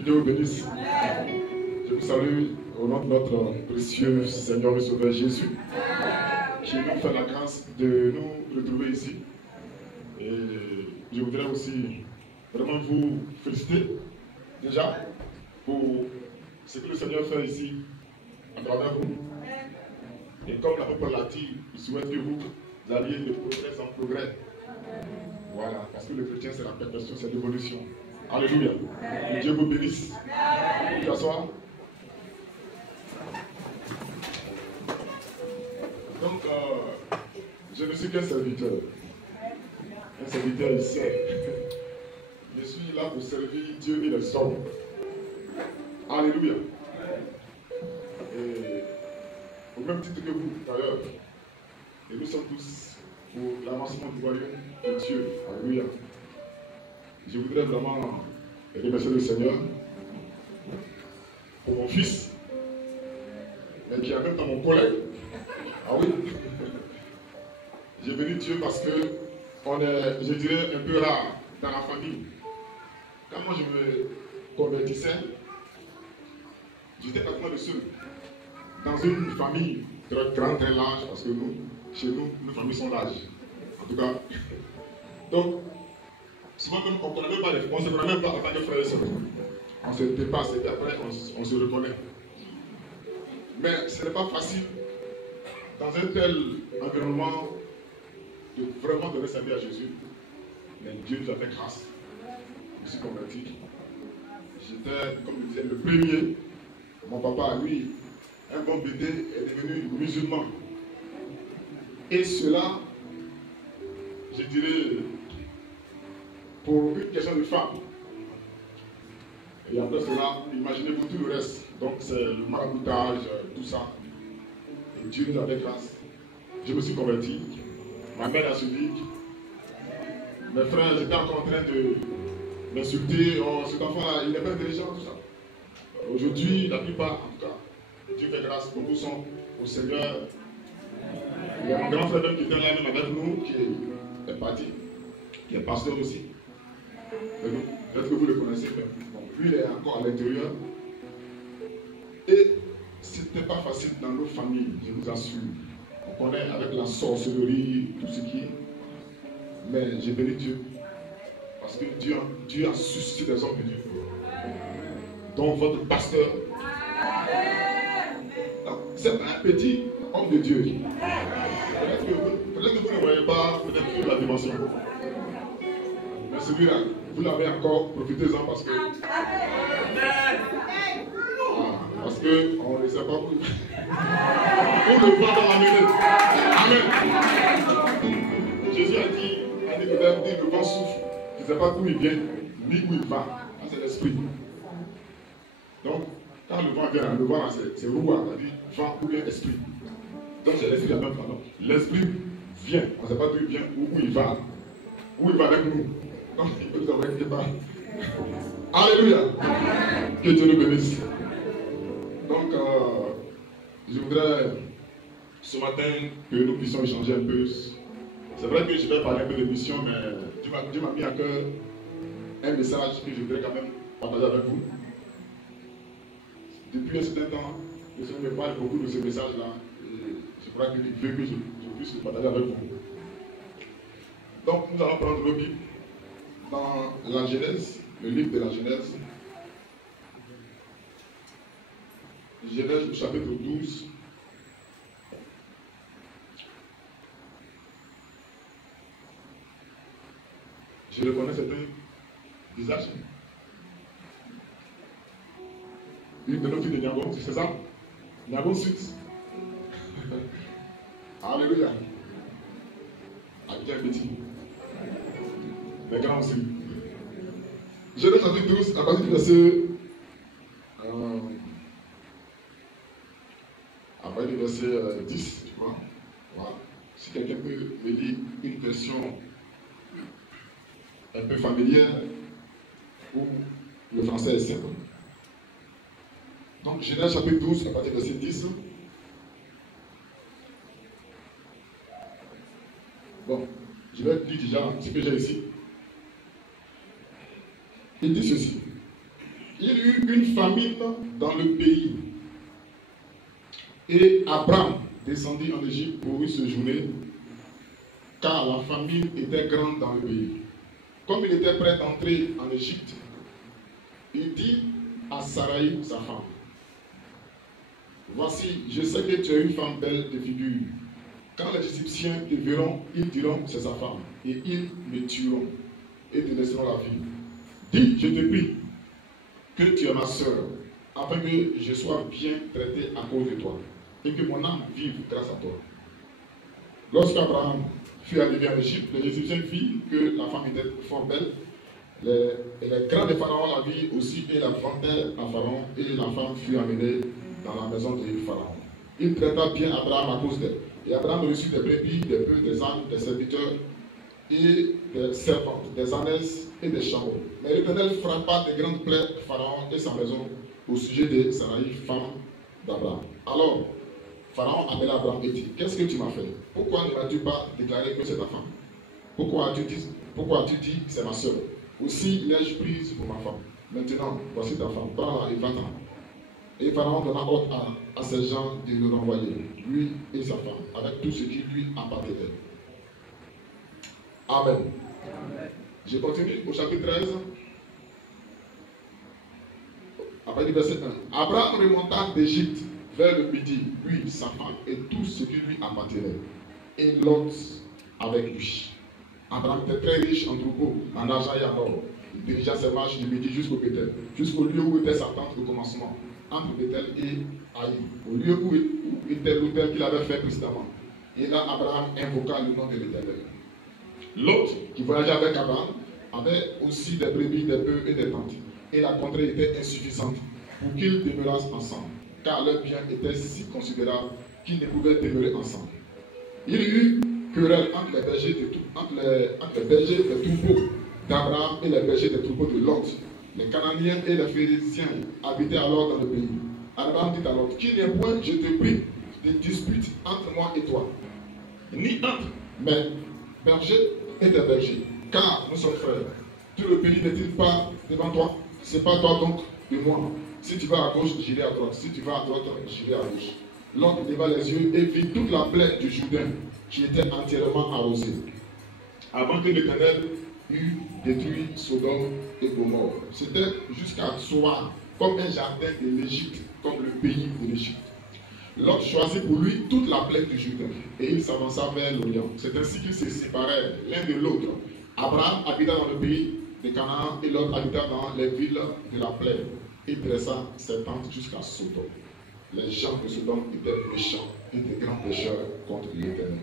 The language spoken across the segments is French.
Que Dieu vous bénisse. Je vous salue au nom de notre précieux Seigneur et Sauveur Jésus, qui nous fait la grâce de nous retrouver ici. Et je voudrais aussi vraiment vous féliciter déjà pour ce que le Seigneur fait ici à travers vous. Et comme l'apôtre l'a dit, il souhaite que vous alliez de progrès en progrès. Voilà, parce que le chrétien c'est la perfection, c'est l'évolution. Alléluia. Que Dieu vous bénisse. Vous asseoir. Donc, je ne suis qu'un serviteur. Un serviteur, il sert. Je suis là pour servir Dieu et les hommes. Alléluia. Et au même titre que vous, d'ailleurs, et nous sommes tous pour l'avancement du royaume de Dieu. Alléluia. Je voudrais vraiment remercier le Seigneur pour mon fils, mais qui est en même temps mon collègue. Ah oui. J'ai béni Dieu parce que on est, je dirais, un peu rare dans la famille. Quand moi je me convertissais, j'étais pratiquement le seul. Dans une famille très grande, très large, parce que nous, chez nous, nos familles sont larges. En tout cas. Donc, souvent même, on ne connaît même pas les frères, on ne se connaît même pas en tant que frères et sœurs. On se dépasse et après on se reconnaît. Mais ce n'est pas facile dans un tel environnement de vraiment donner sa vie à Jésus. Mais Dieu nous a fait grâce. Je me suis converti. J'étais, comme je disais, le premier. Mon papa, lui, un bon bébé, est devenu musulman. Et cela, je dirais, pour une question de femme. Et après cela, imaginez-vous tout le reste. Donc c'est le maraboutage, tout ça. Et Dieu nous a fait grâce. Je me suis converti. Ma mère a suivi. Mes frères étaient encore en train de m'insulter. Oh, cet enfant-là, il n'est pas intelligent, tout ça. Aujourd'hui, la plupart, en tout cas, Dieu fait grâce. Beaucoup sont au Seigneur. Il y a un grand frère qui était là même avec nous, qui est parti, qui est pasteur aussi. Peut-être que vous le connaissez, mais bon, lui il est encore à l'intérieur. Et c'était pas facile dans nos familles, je vous assure. On connaît avec la sorcellerie, tout ce qui est. Mais j'ai béni Dieu. Parce que Dieu a suscité des hommes de Dieu. Donc votre pasteur, c'est un petit homme de Dieu. Peut-être que vous ne voyez pas peut-être la dimension. Mais celui-là, vous l'avez encore, profitez-en parce que. Parce qu'on ne sait pas où. On le voit dans la mêlée. Amen. Jésus a dit le vent souffle. Je ne sais pas d'où il vient, ni où il va. C'est l'esprit. Donc, quand le vent vient, le vent c'est roua, c'est-à-dire vent ou bien esprit. Donc c'est l'esprit la même façon. L'esprit vient, on ne sait pas d'où il vient ou où il va. Où il va avec nous. Donc il peut nous envoyer quelque part. Alléluia. Que Dieu nous bénisse. Donc, je voudrais ce matin que nous puissions échanger un peu. C'est vrai que je vais parler un peu de mission, mais Dieu m'a mis à cœur un message que je voudrais quand même partager avec vous. Depuis un certain temps, le Seigneur me parle beaucoup de ce message-là. Et je crois qu'il veut que je puisse le partager avec vous. Donc, nous allons prendre le Bible dans la Genèse, le livre de la Genèse. Genèse chapitre 12. Je reconnais certains visages. Une de nos filles de Niagon, c'est ça? Niagon Sud. Alléluia. Habitez un petit. Les grands aussi. Genèse chapitre 12, à partir du verset. À partir du verset 10, tu vois. Voilà. Si quelqu'un peut me lire une version un peu familière, où le français est simple. Donc, Genèse chapitre 12, à partir du verset 10. Bon, je vais lire déjà ce que j'ai ici. Il dit ceci. il y eut une famine dans le pays. Et Abraham descendit en Égypte pour y séjourner, car la famine était grande dans le pays. Comme il était prêt d'entrer en Égypte, il dit à Sarai, sa femme, voici, je sais que tu es une femme belle de figure. Quand les Égyptiens te verront, ils diront, c'est sa femme, et ils me tueront et te laisseront la vie. Dis, je te prie, que tu es ma soeur, afin que je sois bien traité à cause de toi, et que mon âme vive grâce à toi. Lorsqu'Abraham fut arrivé en Égypte, les Égyptiens virent que la femme était fort belle. Les grands de Pharaon la virent aussi et la vendèrent à Pharaon, et la femme fut amenée dans la maison de Pharaon. Il traita bien Abraham à cause d'elle. Et Abraham reçut des brebis, des bœufs, des ânes, des serviteurs et des servantes, des ânesses et des chameaux. Mais l'Éternel frappa de grandes plaies Pharaon et sa maison au sujet de Sarai, femme d'Abraham. Alors, Pharaon appela Abraham et dit, qu'est-ce que tu m'as fait? Pourquoi ne m'as-tu pas déclaré que c'est ta femme? Pourquoi as-tu dit, c'est ma soeur? Aussi l'ai-je prise pour ma femme. Maintenant, voici ta femme, prends-la et va-t'en. Et Pharaon donna ordre à ses gens de le renvoyer, lui et sa femme, avec tout ce qui lui appartenait. Amen. Je continue au chapitre 13. Après du verset 1. Abraham remonta d'Égypte vers le midi, lui, sa femme et tout ce qui lui appartenait. Et Lot avec lui. Abraham était très riche en troupeaux, en argent et en or. Il dirigea ses marches du midi jusqu'au Béthel, jusqu'au lieu où était sa tente au commencement, entre Béthel et Haï, au lieu où était l'autel qu'il avait fait précédemment. Et là, Abraham invoqua le nom de l'Éternel. L'autre, qui voyageait avec Abraham, avait aussi des brebis, des bœufs et des tentes. Et la contrée était insuffisante pour qu'ils demeurassent ensemble, car leurs biens étaient si considérables qu'ils ne pouvaient demeurer ensemble. Il y eut querelle entre les bergers des troupeaux d'Abraham et les bergers des troupeaux de Lot. Les Cananéens et les Phéréziens habitaient alors dans le pays. Abraham dit à Lot, qu'il n'y ait point, je te prie, de dispute entre moi et toi, ni entre mes bergers et tes bergers, car nous sommes frères. Tout le pays n'est-il pas devant toi? C'est pas toi donc de moi. Si tu vas à gauche, j'irai à droite. Si tu vas à droite, j'irai à gauche. Lot leva les yeux et vit toute la plaine du Jourdain qui était entièrement arrosée, avant que l'Éternel eût détruit Sodome et Gomorrhe. C'était jusqu'à Tsoar, comme un jardin de l'Égypte, comme le pays de l'Égypte. Lot choisit pour lui toute la plaine du Jourdain, et il s'avança vers l'Orient. C'est ainsi qu'ils se séparèrent l'un de l'autre. Abraham habita dans le pays de Canaan, et Lot habita dans les villes de la plaine. Il dressa ses tentes jusqu'à Sodome. Les gens de Sodome étaient méchants et de grands pécheurs contre l'Éternel.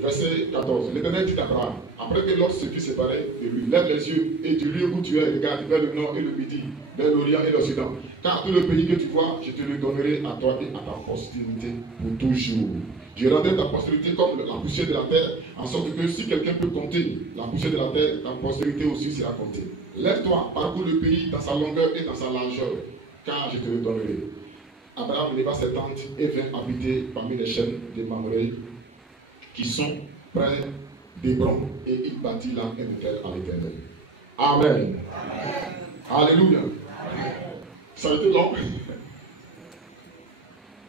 Verset 14. L'Éternel dit à Abraham, après que Lot se fut séparé de lui, lève les yeux et du lieu où tu es, regarde vers le nord et le midi, vers l'Orient et l'Occident. Car tout le pays que tu vois, je te le donnerai à toi et à ta postérité pour toujours. Je rendrai ta postérité comme la poussière de la terre, en sorte que si quelqu'un peut compter la poussière de la terre, ta postérité aussi sera comptée. Lève-toi, parcours le pays dans sa longueur et dans sa largeur, car je te le donnerai. Abraham leva ses tentes et vint habiter parmi les chaînes de Mamré, qui sont près d'Hébron, et il bâtit là un autel à l'Éternel. Amen. Alléluia. Ça a été long.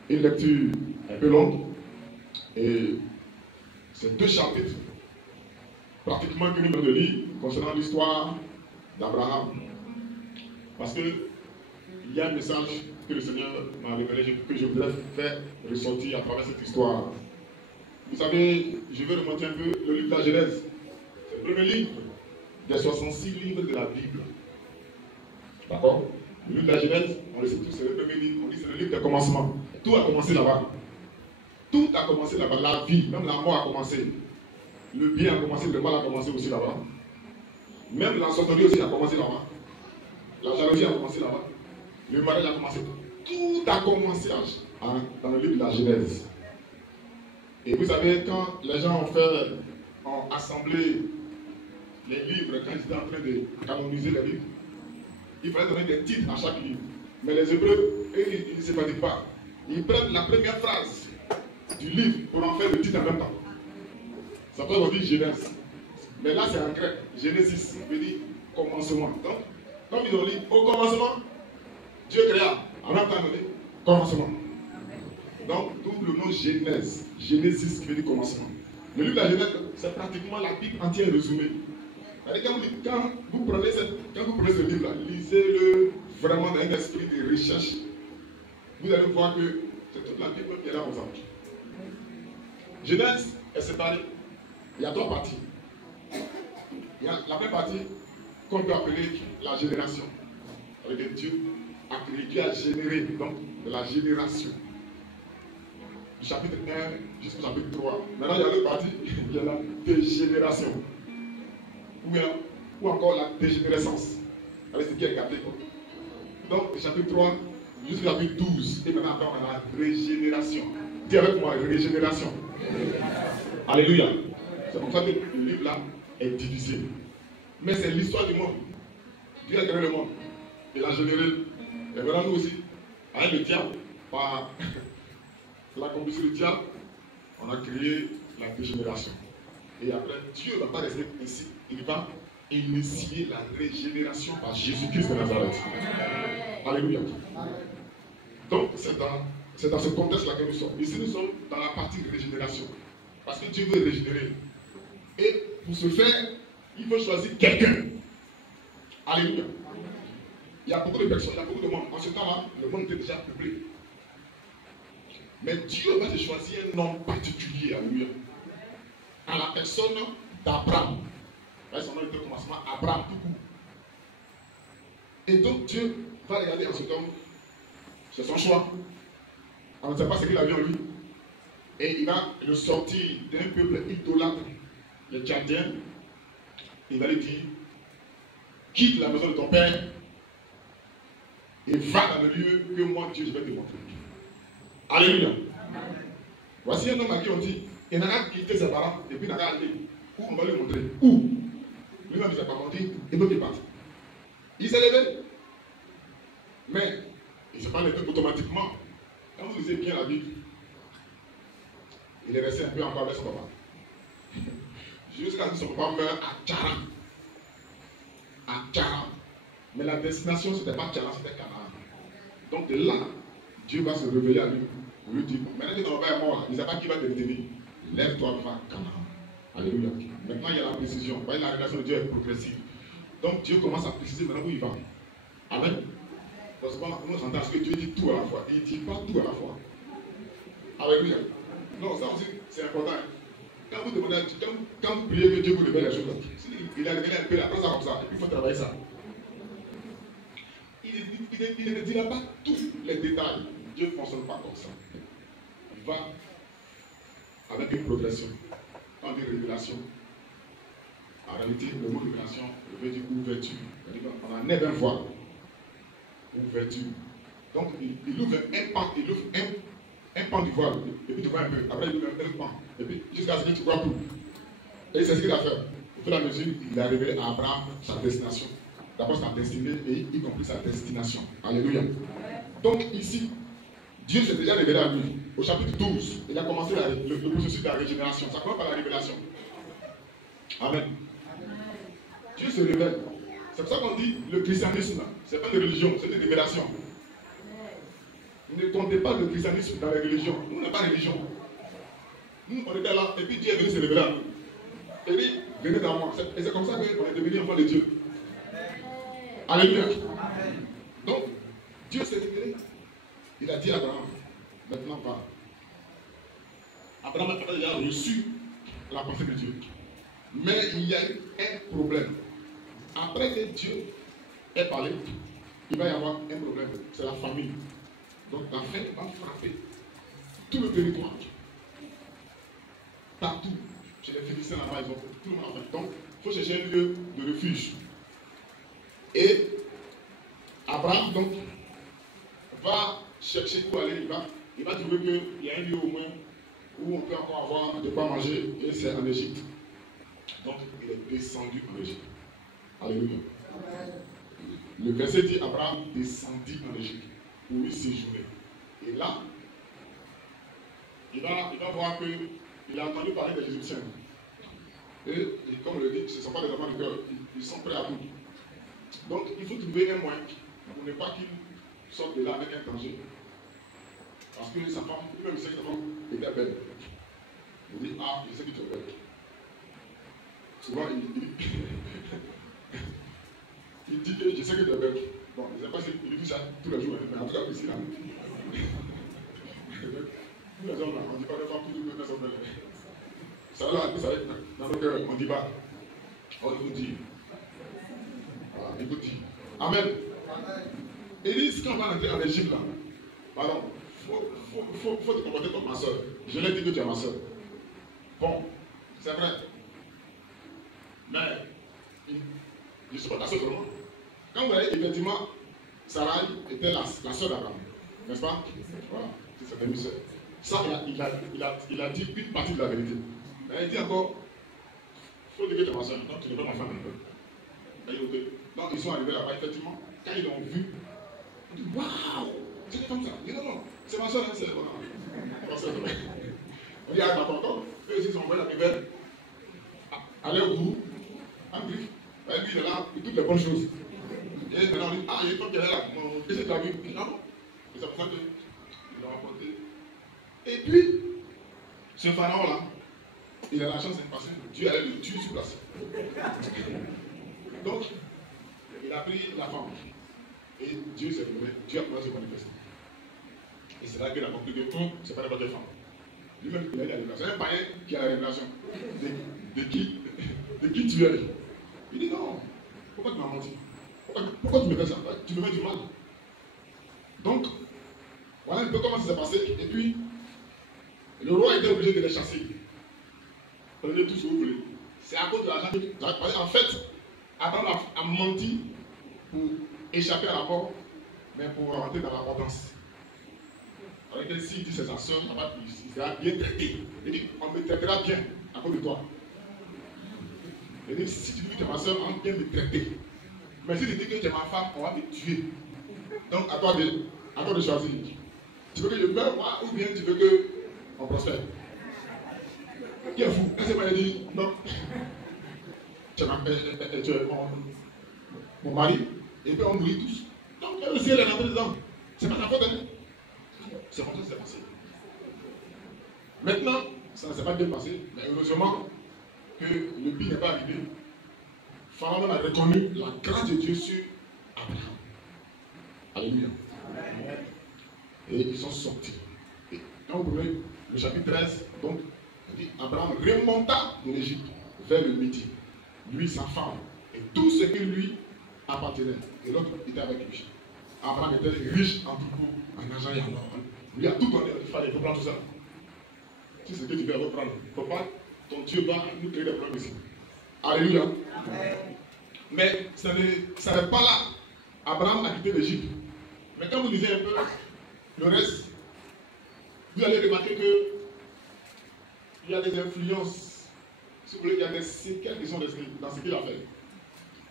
Une lecture un peu longue. Et c'est 2 chapitres, pratiquement, que nous venons de lire concernant l'histoire d'Abraham. Parce qu'il y a un message que le Seigneur m'a révélé, que je voudrais faire ressortir à travers cette histoire. Vous savez, je vais remonter un peu le livre de la Genèse. C'est le premier livre des 66 livres de la Bible. D'accord? Le livre de la Genèse, on le sait tous, c'est le premier livre. On dit que c'est le livre des commencements. Tout a commencé là-bas. Tout a commencé là-bas. La vie, même la mort a commencé. Le bien a commencé, le mal a commencé aussi là-bas. Même la sorcellerie aussi a commencé là-bas. La jalousie a commencé là-bas. Le mariage a commencé. Tout a commencé dans le livre de la Genèse. Et vous savez, quand les gens ont assemblé les livres, quand ils étaient en train de canoniser les livres, il fallait donner des titres à chaque livre. Mais les Hébreux, eux, ils ne se fatiguent pas. Ils prennent la première phrase du livre pour en faire le titre en même temps. Ça peut dire Genèse. Mais là, c'est en grec. Genesis veut dire commencement. Donc, Comme ils ont dit, au commencement, Dieu créa. En même temps, commencement. Donc, tout le mot Genèse, Genesis qui veut dire commencement. Le livre de la Genèse, c'est pratiquement la Bible entière résumée. Quand vous prenez ce livre-là, lisez-le vraiment dans un esprit de recherche. Vous allez voir que c'est toute la Bible qui est là aux anges. Genèse est séparée. Il y a 3 parties. Il y a la première partie qu'on peut appeler la génération. Avec Dieu a créé, Dieu a généré, donc de la génération. Du chapitre 1 jusqu'au chapitre 3. Maintenant, il y a l'autre partie, il y a la dégénération. Ou encore la dégénérescence. Avec ce qui est gâté. Donc, du chapitre 3 jusqu'au chapitre 12. Et maintenant, on a la régénération. Dis avec moi, régénération. Alléluia. C'est pour ça que le livre là est divisé. Mais c'est l'histoire du monde. Dieu a créé le monde. Il a généré. Et maintenant, nous aussi, avec le diable, par la complicité du diable, on a créé la dégénération. Et après, Dieu ne va pas rester ici. Il va initier la régénération par Jésus-Christ de Nazareth. Alléluia. Donc, c'est dans ce contexte-là que nous sommes. Ici, nous sommes dans la partie de régénération. Parce que Dieu veut régénérer. Et pour ce faire, il faut choisir quelqu'un. Alléluia. Il y a beaucoup de personnes, il y a beaucoup de monde. En ce temps-là, le monde était déjà peuplé. Mais Dieu va choisir un nom particulier. Alléluia. À la personne d'Abraham. Son nom était au commencement Abraham tout court. Et donc Dieu va regarder en cet homme. C'est son choix. On ne sait pas ce qu'il a vu en lui. Et il va le sortir d'un peuple idolâtre, les Tchadiens. Il va lui dire, quitte la maison de ton père et va dans le lieu que moi, Dieu, je vais te montrer. Alléluia. Voici un homme à qui on dit, il n'a qu'à quitter ses parents et puis il n'a qu'à aller. Où on va lui montrer? Où? Lui-même, il ne s'est pas monté, et donc il part. Il s'est levé. Mais il ne s'est pas levé automatiquement. Quand vous lisez bien la Bible, il est resté un peu encore avec son papa. Jusqu'à ce que son papa meurt à Tcharan. À Tcharan. Mais la destination, ce n'était pas Tcharan, c'était Canaan. Donc de là, Dieu va se révéler à lui. Pour lui dire, maintenant que ton papa est mort, il ne sait pas qui va te retenir. Lève-toi, va à Canaan. Alléluia. Maintenant, il y a la précision. Vous voyez, la révélation de Dieu est progressive. Donc Dieu commence à préciser maintenant où il va. Amen. Parce que nous entendons ce que Dieu dit tout à la fois. Il ne dit pas tout à la fois. Alléluia. Non, ça aussi, c'est important. Quand vous demandez à Dieu, quand vous priez que Dieu vous révèle les choses, il a révélé un peu la place comme ça. Et puis il faut travailler ça. Il ne dira pas tous les détails. Dieu ne fonctionne pas comme ça. Il va avec une progression. Quand on dit révélation, en réalité, le mot révélation veut dire ouverture. On a 9 voies. Ouverture. Donc, il ouvre un pan, il ouvre un pan du voile. Et puis tu vois un peu. Après, il ouvre un pan. Et puis, jusqu'à ce que tu vois tout. Et c'est ce qu'il a fait. Au fur et à mesure, il a révélé à Abraham sa destination. D'abord sa destinée et y compris sa destination. Alléluia. Donc, ici, Dieu s'est déjà révélé à lui. Au chapitre 12, il a commencé le processus de la régénération. Ça commence par la révélation. Amen. Dieu se révèle. C'est pour ça qu'on dit le christianisme, ce n'est pas une religion, c'est une révélation. Ne comptez pas le christianisme dans les religions. Nous, on n'est pas religion. Nous, on était là, et puis Dieu est venu se révéler à nous. Il dit, venez dans moi. Et c'est comme ça qu'on est devenu enfant de Dieu. Alléluia. Donc, Dieu s'est révélé. Il a dit à Abraham, maintenant va. Abraham a déjà reçu la pensée de Dieu. Mais il y a eu un problème. Après que Dieu ait parlé, il va y avoir un problème. C'est la famine. Donc la faim va frapper tout le territoire. Partout. Chez les Philistins là-bas, ils ont tout le monde en faim. Donc, il faut chercher un lieu de refuge. Et Abraham, donc, va chercher où aller. Il va trouver qu'il y a un lieu au moins où on peut encore avoir de quoi manger. Et c'est en Égypte. Donc, il est descendu en Égypte. Alléluia. Le verset dit Abraham descendit en Égypte pour y séjourner. Et là, il va voir qu'il a entendu parler des Égyptiens. Et comme on le dit, ce ne sont pas des enfants de cœur, ils sont prêts à tout. Donc, il faut trouver un moyen pour ne pas qu'il sorte de là avec un danger. Parce que sa femme, lui-même, il sait que sa femme était belle. Il dit, ah, je sais que tu es belle. Souvent, il dit que je sais que tu es belle. Bon, je ne sais pas s'il dit ça tous les jours, mais en tout cas, ici, là. Tous les hommes, là, on ne dit pas de femmes toujours que elles sont belles. Ça, là, dans nos cœurs, on ne dit pas. On vous dit. Voilà, il vous dit. Amen. Il dit, quand on va entrer en Égypte, là, pardon, faut te comporter comme ma soeur. Je l'ai dit que tu es ma soeur. Bon, c'est vrai. Mais, je ne suis pas ta soeur vraiment. Quand vous voyez, effectivement, Sarah était la soeur d'Abraham. N'est-ce pas? Voilà, c'est sa demi soeur. Ça, il a dit une partie de la vérité. Mais il dit encore, il faut dire que tu es ma soeur. Non, tu n'es pas ma femme. Donc, ils sont arrivés là-bas, effectivement. Quand ils l'ont vu, ils ont dit, waouh, c'est comme ça. Il dit, non, c'est ma soeur, hein, c'est ma soeur. On dit, ah, t'as pas encore. Eux aussi, ils ont envoyé la nouvelle. Allez au bout. En griffe. Lui, il est là pour toutes les bonnes choses. Et maintenant, on dit, ah, il y a une femme qui est là. Et c'est la vie. Ah bon? Et c'est pour ça qu'ils l'ont rapporté. Et puis, ce pharaon-là, il a la chance parce que Dieu allait le tuer sur place. Donc, il a pris la femme. Et Dieu s'est révélé. Dieu a commencé à se manifester. Et c'est là qu'il a compris que c'est pas n'importe quelle femme. Lui-même, il a eu la révélation. C'est un païen qui a la révélation. De qui tu es? Il dit non. Pourquoi tu m'as menti? Pourquoi tu me fais ça? Tu me fais du mal. Donc, voilà un peu comment ça s'est passé. Et puis, le roi était obligé de les chasser. Prenez tout ce que vous voulez. C'est à cause de l'argent. En fait, Abraham a menti pour échapper à la mort, mais pour rentrer dans l'abondance. Alors que s'il dit c'est sa soeur, il sera bien traité. Il dit on me traitera bien à cause de toi. Il dit si tu dis que tu es ma soeur, on va bien me traiter. Mais si tu dis que tu es ma femme, on va me tuer. Donc à toi de choisir. Tu veux que je meure moi ou bien tu veux qu'on prospère? Qui est fou? Est-ce que dit non? Tu es mon mari, et puis on mourit tous. Donc le ciel est rentré dedans. C'est pas ta faute, hein? C'est comme ça que c'est passé. Maintenant, ça ne s'est pas bien passé, mais heureusement que le pire n'est pas arrivé. Pharaon a reconnu la grâce de Dieu sur Abraham. Alléluia. Et ils sont sortis. Et quand vous prenez le chapitre 13, donc, on dit Abraham remonta de l'Égypte vers le Midi. Lui, sa femme, et tout ce qui lui appartenait. Et l'autre était avec lui. Abraham était riche en troupeaux, en argent et en or. Lui a tout donné, il fallait reprendre tout ça. Si c'est ce que tu veux reprendre, il ne faut pas, ton Dieu va nous créer des problèmes ici. Alléluia. Amen. Mais ça n'est pas là. Abraham a quitté l'Égypte. Mais quand vous lisez un peu le reste, vous allez remarquer qu'il y a des influences. Si vous voulez, il y a des séquelles qui sont restées dans ce qu'il a fait.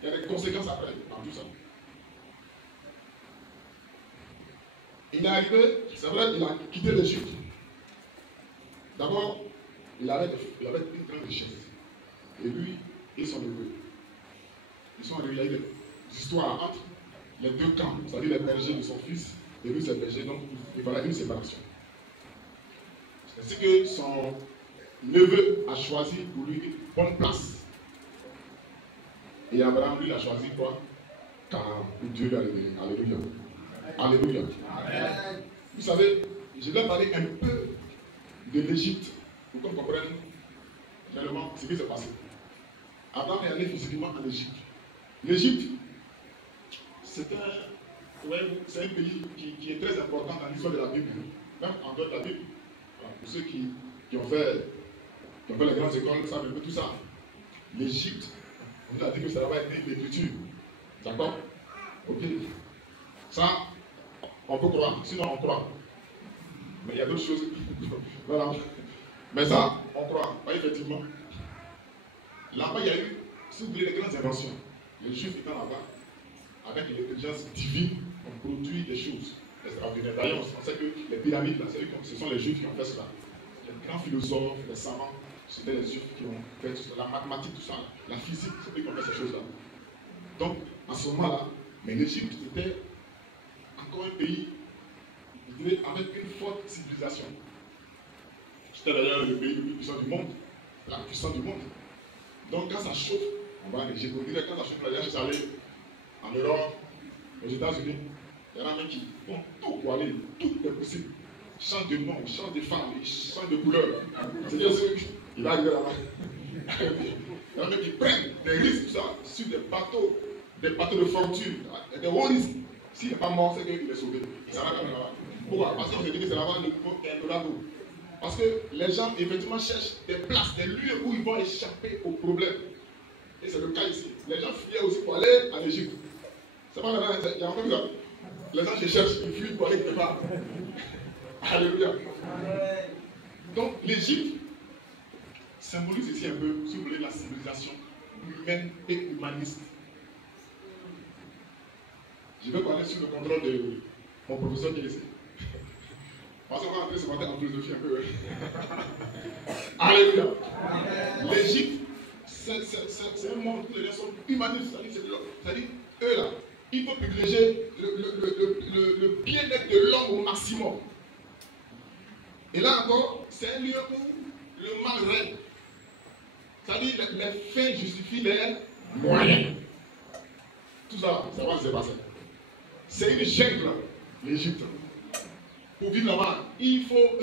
Il y a des conséquences après dans tout ça. Il est arrivé, c'est vrai, il a quitté l'Égypte. D'abord, il avait une grande richesse. Et lui et son neveu. Ils sont arrivés, il y a eu des histoires entre les deux camps, c'est-à-dire les bergers de son fils et lui ses bergers, donc il fallait une séparation. C'est ce que son neveu a choisi pour lui une bonne place. Et Abraham, lui, a choisi quoi? Car Dieu lui a révélé. Alléluia. Alléluia. Amen. Vous savez, je vais parler un peu de l'Égypte pour qu'on comprenne réellement ce qui s'est passé. Abraham est allé physiquement en Égypte. L'Égypte, c'est un pays qui est très important dans l'histoire de la Bible, même en dehors de la Bible. Voilà, pour ceux qui ont fait les grandes écoles, savent un peu tout ça. L'Égypte, on a dit que ça va être l'écriture. D'accord? Ok. Ça, on peut croire, sinon on croit. Mais il y a d'autres choses. Voilà. Mais ça, on croit. Pas effectivement. Là-bas, il y a eu, si vous voulez, les grandes inventions. Les Juifs étant là-bas, avec l'intelligence divine, on produit des choses extraordinaires. D'ailleurs, on sait que les pyramides, là, ce sont les Juifs qui ont fait cela. Les grands philosophes, les savants, c'était les Juifs qui ont fait tout ça. La mathématique, tout ça, la physique, c'est eux qui ont fait ces choses-là. Donc, en ce moment-là, mais l'Égypte était encore un pays, je dirais, avec une forte civilisation. C'était d'ailleurs le pays le plus puissant du monde, la puissance du monde. Donc quand ça chauffe, on va en Égypte. On dirait quand ça chauffe, les gens aller en Europe, aux États-Unis. Il y en a même qui font tout pour aller, tout est possible. Ils changent de nom, ils changent de femme, ils changent de couleur. C'est-à-dire qu'il va arriver là-bas. Il y en a même qui prennent des risques ça, sur des bateaux de fortune, des hauts risques. S'il n'est pas mort, c'est qu'il est sauvé. Il s'en va quand même là-bas. Pourquoi? Parce qu'on se dit que c'est là-bas le nouveau Eldorado. Parce que les gens, effectivement, cherchent des places, des lieux où ils vont échapper aux problèmes. Et c'est le cas ici. Les gens fuyaient aussi pour aller en Égypte. C'est pas là, il y a encore ça. Les gens se cherchent, ils fuient pour aller quelque part. Alléluia. Donc, l'Égypte symbolise ici un peu, si vous voulez, la civilisation humaine et humaniste. Je vais parler sur le contrôle de mon professeur qui est ici. Parce qu'on va entrer ce matin en philosophie un peu. Alléluia. L'Égypte, c'est un monde où les gens sont humanistes. C'est-à-dire, eux là, il faut privilégier le bien-être de l'homme au maximum. Et là encore, c'est un lieu où le mal règne. C'est-à-dire, les fins justifient les moyens. Tout ça, ça va se passer. C'est une jungle, l'Égypte. Pour vivre là-bas, il faut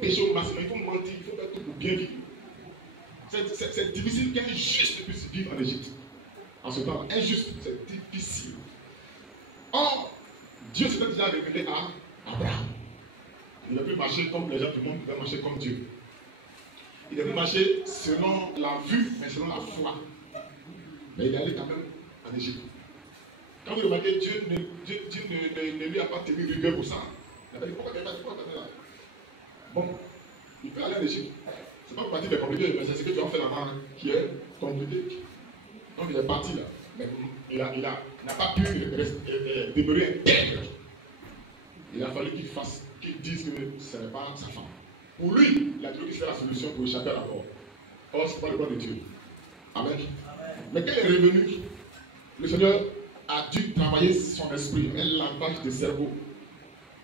pécher au maximum, il faut mentir, il faut faire tout pour bien vivre. C'est difficile qu'un juste puisse vivre en Égypte. En ce temps, injuste, c'est difficile. Or, Dieu s'était déjà révélé à Abraham. Il ne peut marcher comme les gens du monde, il doit marcher comme Dieu. Il ne peut marcher selon la vue, mais selon la foi. Mais il est allé quand même en Égypte. Quand vous remarquez, Dieu ne lui a pas tenu rigueur pour ça. Il a dit, pourquoi tu n'es pas là? Bon, il peut aller en Égypte. Ce n'est pas partie des compliqués, mais c'est ce que tu as fait là-bas qui est compliqué. Donc il est parti là. Mais il n'a pas pu demeurer intègre. Il a fallu qu'il dise que ce n'est pas sa femme. Pour lui, il a trouvé que c'était la solution pour échapper à la mort. Or, ce n'est pas le plan de Dieu. Amen. Mais quand il est revenu, le Seigneur a dû travailler son esprit, un lavage de cerveau,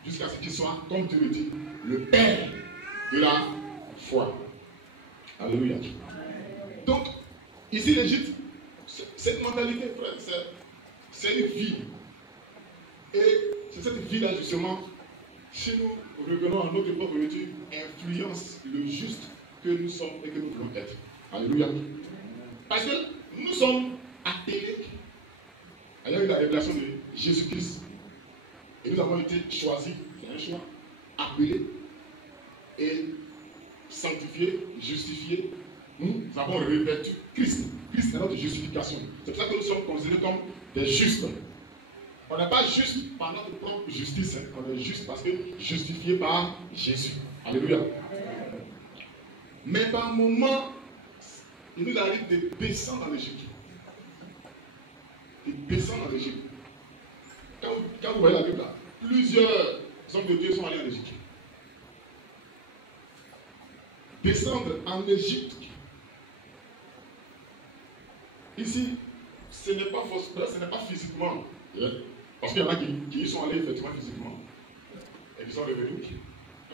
jusqu'à ce qu'il soit, comme Dieu le dit, le père de la foi. Alléluia. Donc, ici l'Égypte, cette mentalité, frère, c'est une vie. Et c'est cette vie-là, justement, si nous revenons à notre propre étude, influence le juste que nous sommes et que nous voulons être. Alléluia. Parce que nous sommes appelés. Il y a eu la révélation de Jésus-Christ. Et nous avons été choisis, c'est un choix, appelés et sanctifiés, justifiés. Nous avons revêtu Christ. Christ est notre justification. C'est pour ça que nous sommes considérés comme des justes. On n'est pas juste par notre propre justice, hein. On est juste parce que justifié par Jésus. Alléluia. Mais par moment, il nous arrive de descendre dans l'Égypte. De descendre dans l'Égypte. Quand vous voyez la Bible là, plusieurs hommes de Dieu sont allés en Égypte. Descendre en Égypte. Ici, ce n'est pas forcément, ce n'est pas physiquement. Parce qu'il y en a qui y sont allés effectivement physiquement. Et qui sont revenus.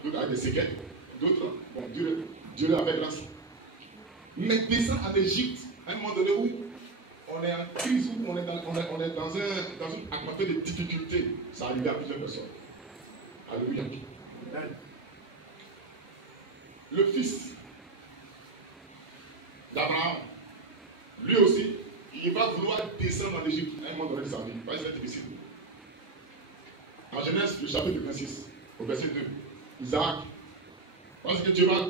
D'autres avec des séquelles. D'autres, bon, Dieu leur avait grâce. Mais descendre en Égypte, à un moment donné où on est en crise, où on est dans une atmosphère de difficulté, ça arrive à plusieurs personnes. Alléluia. Le fils d'Abraham, lui aussi, il va vouloir descendre en Égypte à un moment donné de sa vie. Parce que c'est difficile. En Genèse, le chapitre 26, au verset 2, Isaac, parce que Dieu va,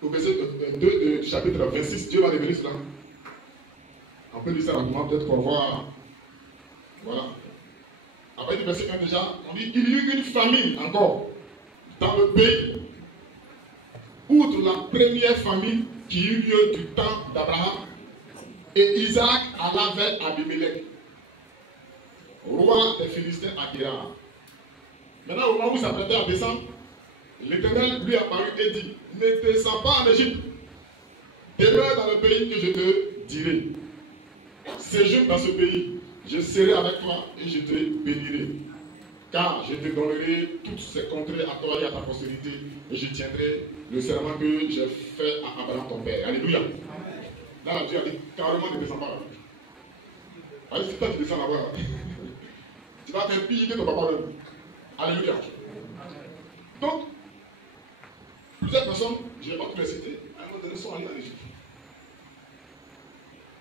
au verset 2 du chapitre 26, Dieu va révéler cela. On peut dire ça rapidement, peut-être pour voir. Voilà. Après le verset 1 déjà, on dit qu'il y eut une famine encore dans le pays. Outre la première famine qui eut lieu du temps d'Abraham, et Isaac alla vers Abimelech, roi des Philistins à Guérar. Maintenant, au moment où il s'apprêtait à descendre, l'Éternel lui apparut et dit, ne descends pas en Égypte, demeure dans le pays que je te dirai. séjourne dans ce pays, je serai avec toi et je te bénirai. Car je te donnerai toutes ces contrées à toi et à ta postérité, et je tiendrai le serment que j'ai fait à Abraham ton père. Alléluia. Là, Dieu a dit carrément ne descends pas. Allez, si toi tu descends là-bas, tu vas faire pire que ton papa même. Alléluia. Donc, plusieurs personnes, je ne vais pas tout les citer, à un moment donné sont allées en Égypte.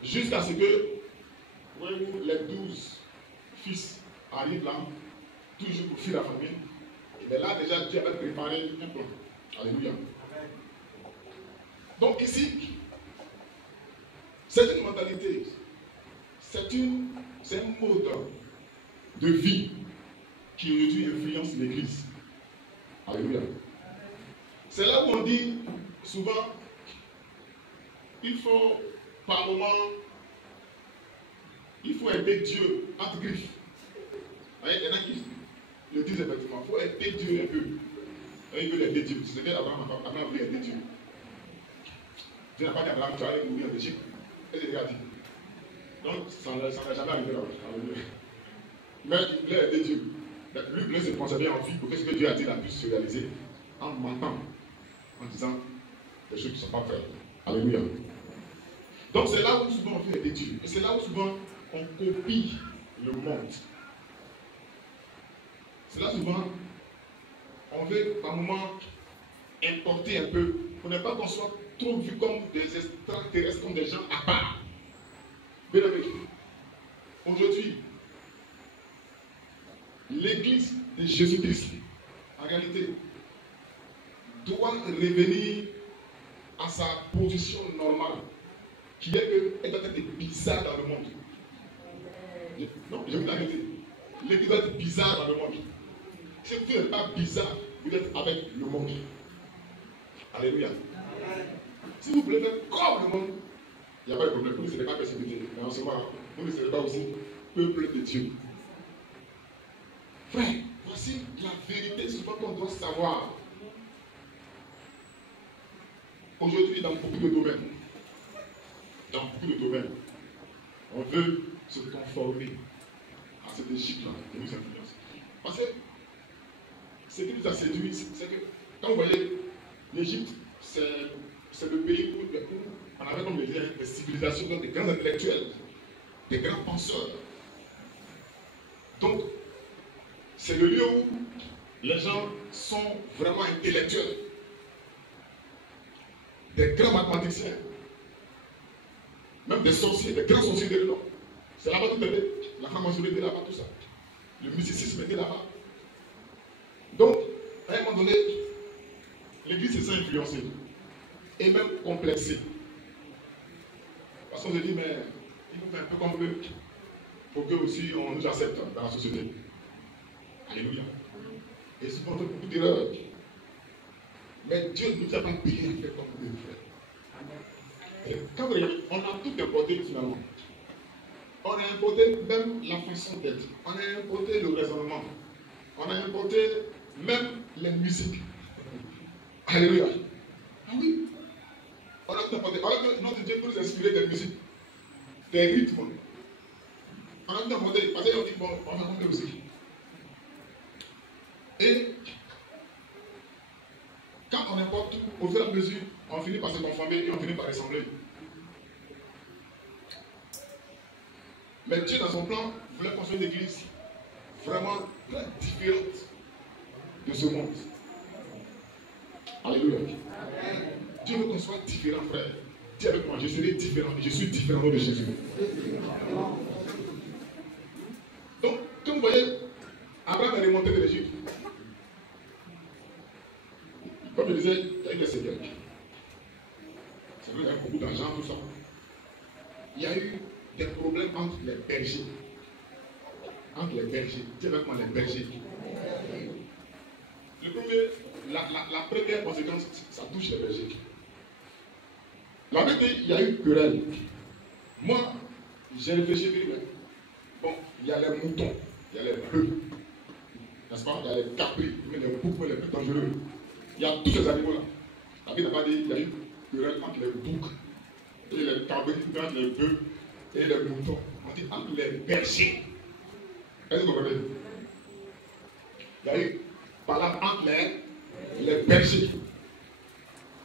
Jusqu'à ce que, voyez-vous, les 12 fils arrivent là, toujours pour fuir la famine. Mais là, déjà, Dieu avait préparé un plan. Alléluia. Donc ici, c'est une mentalité, c'est un mode de vie qui aujourd'hui influence l'Église. Alléluia. C'est là où on dit souvent, il faut par moment, il faut aider Dieu entre griffes. Il y en a qui le disent effectivement, il faut aider Dieu un peu. Il veut aider Dieu. C'est ce qu'Abraham voulait aider Dieu. Dieu n'a pas dit à Abraham, tu vas mourir en Égypte. Et c'est déjà dit. Donc, ça n'a jamais arrivé là-bas. Mais il voulait aider Dieu. Lui voulait se conserver en vie pour que ce que Dieu a dit là puisse se réaliser en mentant, en disant des choses qui ne sont pas vraies. Alléluia. Donc, c'est là où souvent on veut aider Dieu. Et c'est là où souvent on copie le monde. C'est là souvent on veut par moment importer un peu pour ne pas qu'on soit trop vu comme des extraterrestres, comme des gens à part. Bien aimé, aujourd'hui, l'Église de Jésus-Christ, en réalité, doit revenir à sa position normale, qui est qu'elle doit être bizarre dans le monde. Non, je vous l'arrêter. L'Église doit être bizarre dans le monde. Si vous n'êtes pas bizarre, vous êtes avec le monde. Alléluia. Si vous voulez faire comme le monde, il n'y a pas de problème. Vous ne serez pas persécutés. Mais en ce moment, vous ne serez pas aussi peuple de Dieu. Frère, voici la vérité souvent qu'on doit savoir. Aujourd'hui, dans beaucoup de domaines, on veut se conformer à cette Égypte-là qui nous influence. Parce que ce qui nous a séduit, c'est que quand vous voyez l'Égypte, c'est le pays où on avait comme des civilisations, donc des grands intellectuels, des grands penseurs. Donc, c'est le lieu où les gens sont vraiment intellectuels. Des grands mathématiciens, même des sorciers, des grands sorciers de l'eau. C'est là-bas tout était. La franc-maçonnerie était là-bas, tout ça. Le mysticisme était là-bas. Donc, à un moment donné, l'Église se sent influencée et même complexée. Parce qu'on se dit, mais il faut faire un peu comme eux pour que aussi on nous accepte dans la société. Alléluia. Et souvent, on fait beaucoup d'erreurs. Mais Dieu ne nous a pas payé à faire comme eux, frère. Quand vous regardez, on a tout importé finalement. On a importé même la façon d'être. On a importé le raisonnement. On a importé même les musiques. Alléluia. Ah oui. On a tout importé. Alors que notre Dieu peut nous inspirer des musiques, des rythmes. On a tout importé. Parce qu'on dit, bon, on va compter aussi. Et quand on importe tout, au fur et à mesure, on finit par se conformer et on finit par ressembler. Mais Dieu, dans son plan, voulait construire une église vraiment très différente de ce monde. Alléluia. Dieu veut qu'on soit différent, frère. Dis avec moi, je serai différent et je suis différent de Jésus. Donc, comme vous voyez, Abraham est remonté de l'Égypte. Comme je disais, il y a eu des séquelles. C'est vrai, il y a eu beaucoup d'argent, tout ça. Il y a eu des problèmes entre les bergers. Entre les bergers. Dis avec moi, les bergers. La première conséquence, ça touche les bergers. La vérité, il y a eu querelle. Moi, j'ai réfléchi, mais bon, il y a les moutons, il y a les bœufs, n'est-ce pas? Il y a les capris, mais les boucs, les plus dangereux. Il y a tous ces animaux-là. La Bible n'a pas dit qu'il y a eu querelle entre les boucs et les cabris, entre les bœufs et les moutons. On dit entre les bergers. Est-ce que vous comprenez? Il y a eu parlant entre les bergers.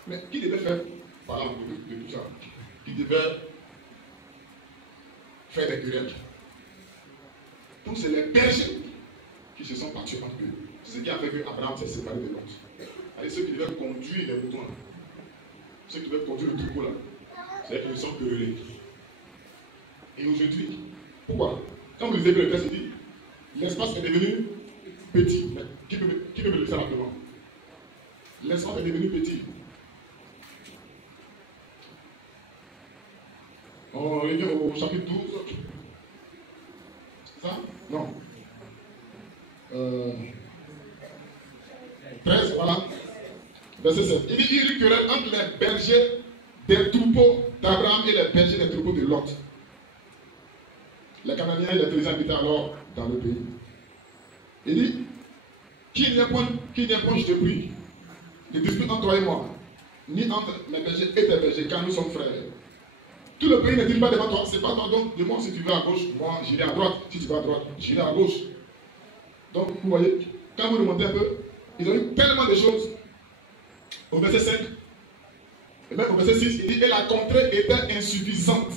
Mais qui devait faire parlant de tout ça? Qui devait faire des querelles? Donc c'est les bergers qui se sont battus entre eux. C'est ce qui a fait que Abraham s'est séparé de Lot. Et ceux qui devaient conduire les moutons là, ceux qui devaient conduire le troupeau là, c'est eux qui se sont querellés. Et aujourd'hui, pourquoi? Quand vous lisez le texte, il dit l'espace est devenu petit. Mais qui peut me le dire rapidement? L'espace est devenu petit. On revient au chapitre 12. C'est ça? Non. 13, voilà. Verset 7. Il dit il y eut querelle entre les bergers des troupeaux d'Abraham et les bergers des troupeaux de Lot. Les Cananéens et les Phérésiens habitaient alors dans le pays. Il dit qu'il n'y a point je te prie, de dispute entre toi et moi, ni entre mes bergers et tes bergers, car nous sommes frères. Tout le pays n'est-il pas devant toi? C'est pas toi, donc demande si tu vas à gauche, moi j'irai à droite. Si tu vas à droite, j'irai à gauche. Donc vous voyez, quand vous remontez un peu, ils ont eu tellement de choses. Au verset 5, et même au verset 6, il dit et la contrée était insuffisante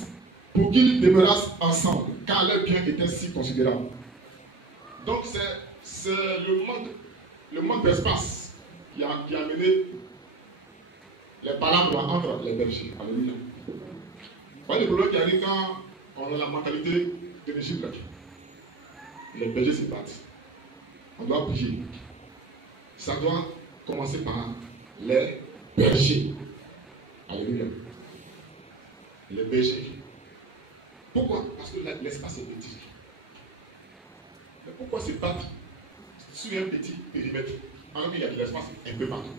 pour qu'ils demeurassent ensemble, car leur bien était si considérable. Donc c'est le manque d'espace qui a mené les palabres entre les bergers. Alléluia. Voilà le problème qui arrive quand on a la mentalité de l'Égypte. Les bergers se battent. On doit prier. Ça doit commencer par les bergers. Alléluia. Les bergers. Pourquoi? Parce que l'espace est petit. Mais pourquoi se battre sur un petit périmètre alors qu'il y a de l'espace un peu partout?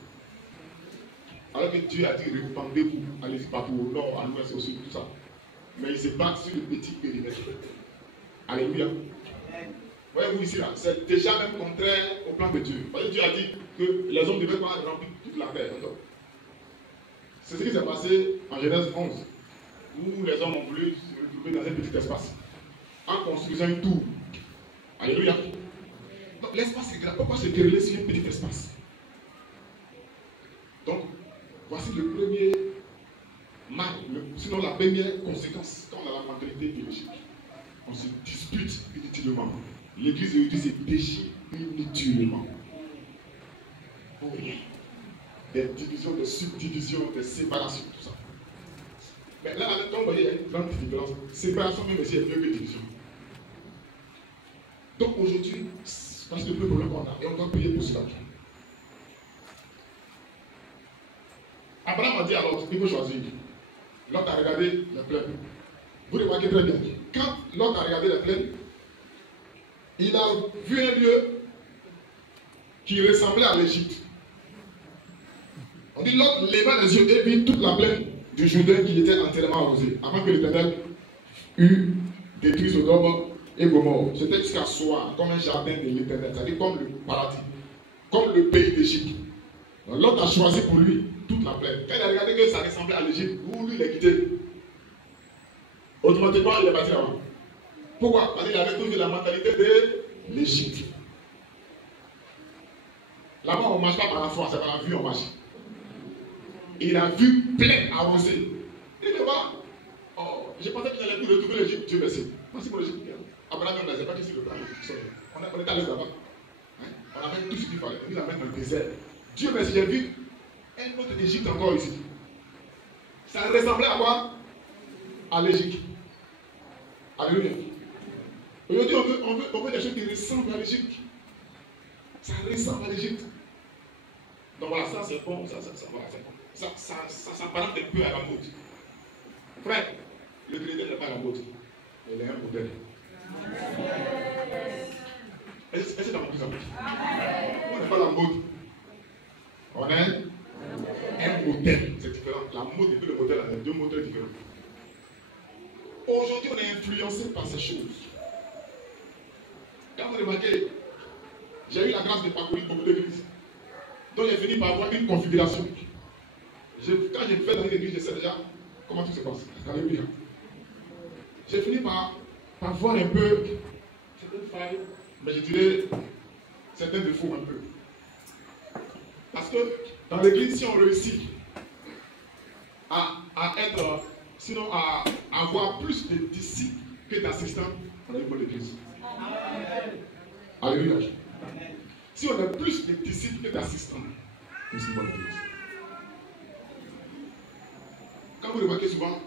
Alors que Dieu a dit répandez-vous, allez-y partout au nord, à l'ouest, au sud, tout ça. Mais ils se battent sur le petit périmètre. Alléluia. Voyez-vous ici, là, c'est déjà même contraire au plan de Dieu. Parce que Dieu a dit que les hommes devaient pas remplir toute la terre. C'est ce qui s'est passé en Genèse 11, où les hommes ont voulu se retrouver dans un petit espace, en construisant une tour. Alléluia. Donc l'espace est grand. Pourquoi se quereller sur un petit espace? Donc, voici le premier mal, sinon la première conséquence quand on a la mentalité biologique. On se dispute inutilement. L'église aujourd'hui se déchire inutilement. Pour rien. Des divisions, des subdivisions, des séparations, tout ça. Mais là, en même temps, vous voyez, il y a une grande différence. Séparation, même si elle est mieux que division. Donc aujourd'hui, parce que le problème qu'on a, et on doit prier pour cela. Abraham a dit alors, il faut choisir. Lot a regardé les plaines. Vous remarquez très bien. Quand Lot a regardé les plaines, il a vu un lieu qui ressemblait à l'Égypte. On dit Lot leva les yeux et vit toute la plaine du Jourdain qui était entièrement arrosée, avant que l'Éternel eût détruit Sodome et Gomorrhe. C'était jusqu'à soi, comme un jardin de l'Éternel, c'est-à-dire comme le paradis, comme le pays d'Égypte. Lot a choisi pour lui toute la plaine. Quand il a regardé que ça ressemblait à l'Égypte, où lui il a quitté, automatiquement il est parti là-bas. Pourquoi? Parce qu'il avait toujours la mentalité de l'Égypte. Là-bas on ne marche pas par la foi, c'est par la vue on marche. Il a vu plein arrosé. Il dit bah, oh, je pensais qu'il allait plus retrouver l'Égypte. Dieu merci. Merci pour l'Égypte. Abraham ne nous a pas dit sur le plan. On est allé là-bas. On avait tout ce qu'il fallait. On est dans le désert. Dieu merci, j'ai vu un autre Égypte encore ici. Ça ressemblait à quoi? À l'Égypte. Alléluia. Aujourd'hui, on veut des choses qui ressemblent à l'Égypte. Ça ressemble à l'Égypte. Donc voilà, ça c'est bon, ça s'apparente un peu à la mode. Frère, le chrétien n'est pas à la mode. Il est un modèle. Est-ce que tu as compris ça? On n'est pas à la mode. On est un modèle. C'est différent. La mode et puis le modèle, il y a deux modèles différents. Aujourd'hui, on est influencé par ces choses. Quand vous remarquez, j'ai eu la grâce de parcourir beaucoup d'églises. Donc j'ai fini par avoir une configuration. Quand je fais dans une église, je sais déjà comment tout se passe. Alléluia. J'ai fini par par voir un peu certaines failles, mais je dirais certains défauts un peu. Parce que dans l'église, si on réussit à être, sinon à avoir plus de disciples que d'assistants, on a une bonne église. Alléluia. Si on a plus de disciples que d'assistants, c'est une bonne église. Quand vous remarquez souvent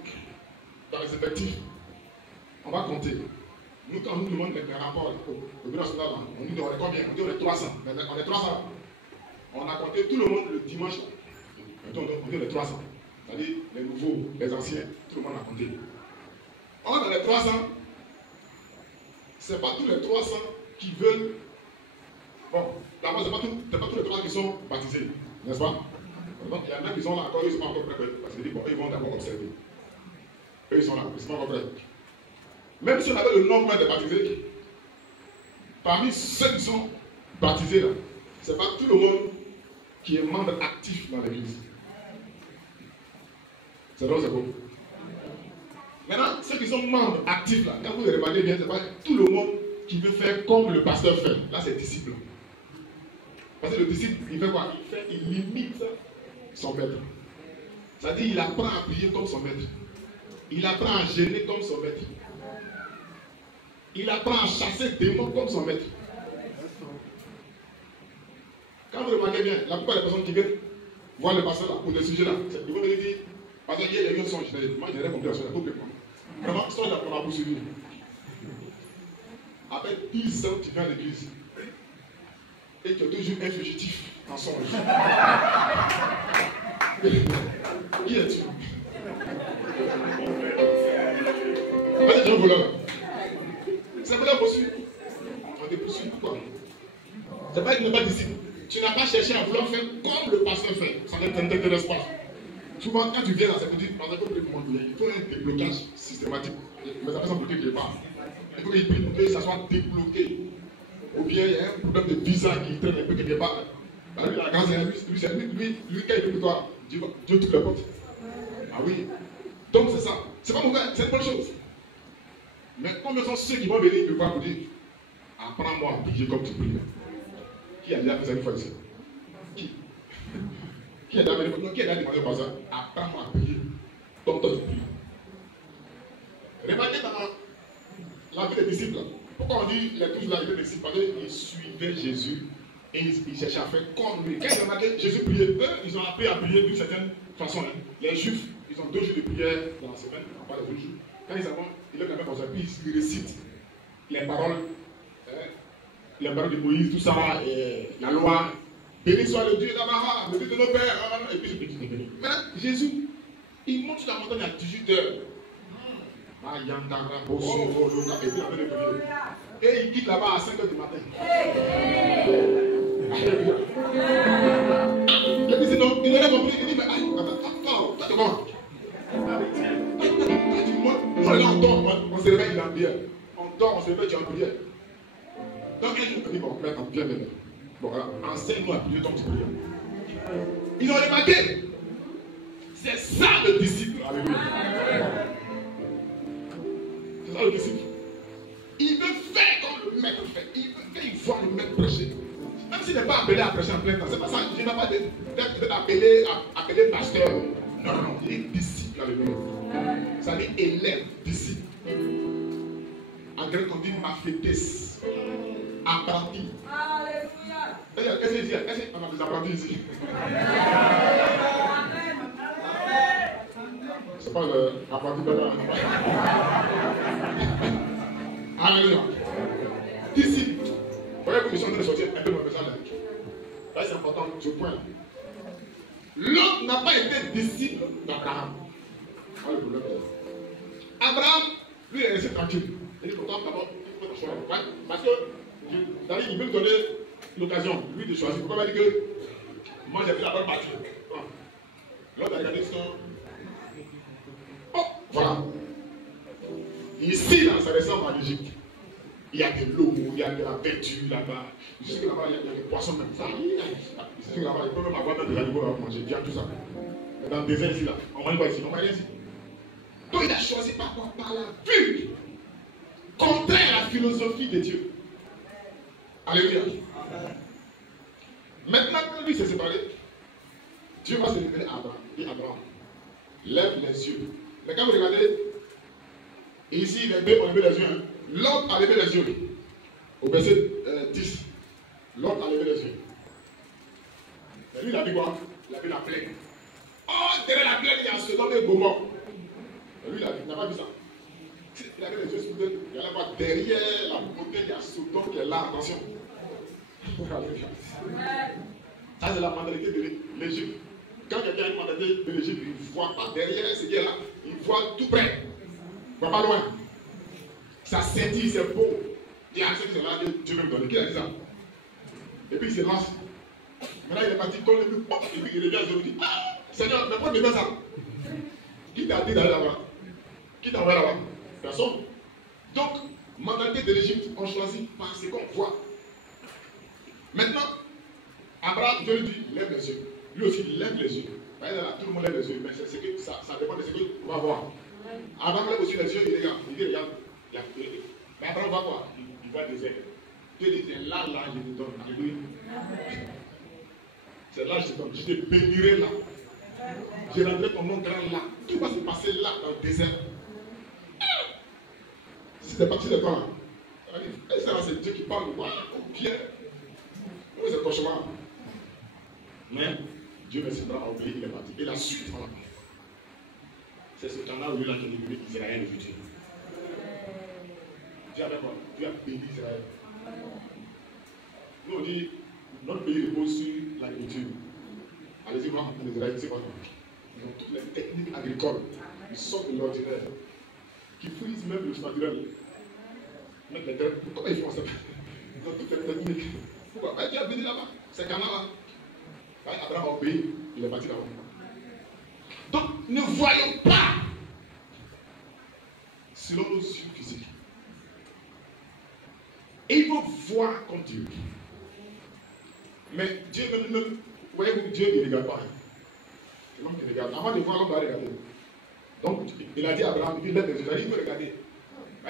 dans les effectifs, on va compter. Nous, quand on nous demande les rapports au bureau national, on dit on est combien? On dit on est 300. On est 300. On a compté tout le monde le dimanche. On dit on est 300. C'est-à-dire les nouveaux, les anciens, tout le monde a compté. Or, dans les 300, ce n'est pas tous les 300 qui veulent. Bon, d'abord, ce n'est pas tous les 300 qui sont baptisés, n'est-ce pas? Donc, il y en a qui sont là encore, ils ne sont pas encore prêts. Parce qu'ils disent, bon, ils vont d'abord observer. Eux, ils sont là, ils ne sont pas encore prêts. Même si on avait le nombre de baptisés, parmi ceux qui sont baptisés là, ce n'est pas tout le monde qui est membre actif dans l'église. C'est donc c'est bon. Maintenant, ceux qui sont membres actifs là, quand vous les remarquez bien, ce n'est pas tout le monde qui veut faire comme le pasteur fait. Là, c'est disciple. Parce que le disciple, il fait quoi? Il limite son maître. C'est-à-dire, il apprend à prier comme son maître. Il apprend à gêner comme son maître. Il apprend à chasser des démons comme son maître. Quand vous remarquez bien, la plupart des personnes qui viennent voir le pasteur là, pour des sujets là, ils vont me dire, parce qu'il y a eu un songe, moi je n'ai rien compris à cela, vraiment, songe là, on va poursuivre. Après 10 ans, tu viens à l'église et tu as toujours un fugitif en songe. Qui es-tu? Vas-y, je voleur. C'est pour la poursuivre. On te poursuit, pourquoi? C'est pas qu'il n'est pas disciple. Tu n'as pas cherché à vouloir faire comme le pasteur fait. Ça ne t'intéresse pas. Souvent, quand tu viens là, ça te dit, par exemple, il faut un déblocage systématique. Mais après, ça peut dire pas. Il faut que ça soit débloqué. Ou bien il y a un problème de visa qui traîne un peu quelque part. Lui, la grâce, lui, quand il veut que toi, Dieu toute la porte. Ah oui. Donc c'est ça. C'est pas mauvais, c'est une bonne chose. Mais combien sont ceux qui vont venir me voir pour dire, apprends-moi à prier comme tu pries. Qui a déjà fait ça une fois ici? Qui a déjà demandé par ça? Apprends-moi à prier comme toi tu pries. Remarquez dans la vie des disciples. Pourquoi on dit les 12 là étaient disciples? Parce qu'ils suivaient Jésus et ils cherchaient à faire comme lui. Quand ils ont remarqué Jésus prier, eux, ils ont appris à prier d'une certaine façon. Hein. Les Juifs, ils ont 2 jours de prière dans la semaine, pas les autres jours. Quand ils ont, ils le même dans un pays, ils récitent les paroles de Moïse, tout ça, et la loi. Béni soit le Dieu d'Abraham, le Dieu de nos pères. Et puis je peux dire. Maintenant, Jésus, il monte sur la montagne à 18 heures. Et il quitte là-bas à 5 heures du matin. Il dit non, il n'aurait compris. Il dit, mais attends, toi tu vois. On dort, on se réveille dans la prière. On dort, on se réveille dans la prière. Donc, un jour, il dit, bon, viens. Bon, voilà, enseigne-nous à prier comme tu pries. Ils ont remarqué. C'est ça le disciple. Alléluia. C'est ça le disciple. Il veut faire comme le maître fait. Quand il voit le maître prêcher, même s'il n'est pas appelé à prêcher en plein temps, c'est pas ça. Je n'ai pas d'être appelé pasteur. Non, il est disciple. Alléluia. Ça dit élève, disciple. En grec, on dit maphétes. Apprenti. Alléluia. Est-ce qu'on a des apprentis ici? C'est pas l'apprenti Bernard. Alléluia. Disciple. Vous voyez que je suis en train de sortir un peu mon message là. Là, c'est important, ce point là. L'autre n'a pas été disciple d'Abraham. Voilà le problème. Abraham, lui, il est resté tranquille. Il dit pourtant, d'abord, il faut choisir. Parce que, il veut me donner l'occasion, lui, de choisir. Il ne faut pas dire que moi, j'ai fait la bonne partie. L'autre a regardé son. Oh, voilà. Ici, là, ça ressemble à l'Égypte. Il y a de l'eau, il y a de la verdure là-bas. Jusque là-bas, il y a des poissons même. Jusque là-bas, il peut même avoir même des animaux à manger. Bien tout ça. Dans le désert ici, là. On mange pas ici, on mange rien ici. Donc il a choisi par quoi? Par la vue. contraire à la philosophie de Dieu. Alléluia. Maintenant que lui s'est séparé, Dieu va se révéler à Abraham. Dit Abraham, lève les yeux. Mais quand vous regardez, ici, les deux ont levé les yeux. Hein. L'homme a levé les yeux. Au verset 10, l'homme a levé les yeux. Et lui, il a vu quoi? Il a vu la plaine. Oh, derrière la plaine, il y a Sodome et Gomorrhe. Et lui, il n'a pas vu ça. Il avait les yeux sur lui. Il allait voir derrière la beauté, il y a Sodome qui est là. Attention. Ça, c'est la mentalité de l'Égypte. Quand quelqu'un a une mentalité de l'Égypte, il ne voit pas derrière ce qui est là. Il voit tout près. Il ne voit pas loin. Ça scintille, c'est beau. Il y a ceux qui sont là, Dieu veut me donner. Qui a dit ça? Et puis il se lance. Maintenant, il est parti, comme le but, et puis il revient à Dieu, il dit, ah, Seigneur, mais pourquoi tu me fais ça? Qui t'a dit d'aller là-bas? Qui t'a envoyé là-bas? Personne. Donc, mentalité de l'Égypte, on choisit par ce qu'on voit. Maintenant, Abraham, Dieu lui dit, lève les yeux. Lui aussi, il lève les yeux. Là, tout le monde lève les yeux, mais ça dépend de ce qu'on va voir. Abraham lève aussi les yeux, il regarde. Il dit, regarde, mais Abraham va voir. Il voit des ailes. Dieu dit, c'est là, je te donne. Alléluia. C'est là, je te donne. Je te bénirai là. Je rendrai ton nom grand là. Tout va se passer là, dans le désert. Si c'est parti de toi, c'est Dieu qui parle. Pierre. Oui, c'est cauchemar. Mais Dieu me cédera au pays, il est parti. Et la suite, voilà. C'est ce temps-là où il a béni Israël le futur. Dieu avait quoi? Dieu a béni Israël. Nous on dit, notre pays repose sur l'agriculture. Allez-y voir en Israël, c'est quoi? Ils ont toutes les techniques agricoles. Ils sortent de l'ordinaire. Qui frisent même le naturel. Mettre les terres. Comment ils font ça? Ils ont toutes les techniques. Pourquoi? Dieu a béni là-bas. C'est Canaan là. Abraham a obéi, il est parti là-bas. Donc, ne voyons pas selon nos yeux physiques. Et il faut voir comme Dieu. Mais Dieu même, voyez-vous, Dieu il ne regarde pas. C'est l'homme qui regarde. Avant de voir, l'homme va regarder. Donc, il a dit à Abraham, il lève les yeux, il veut regarder.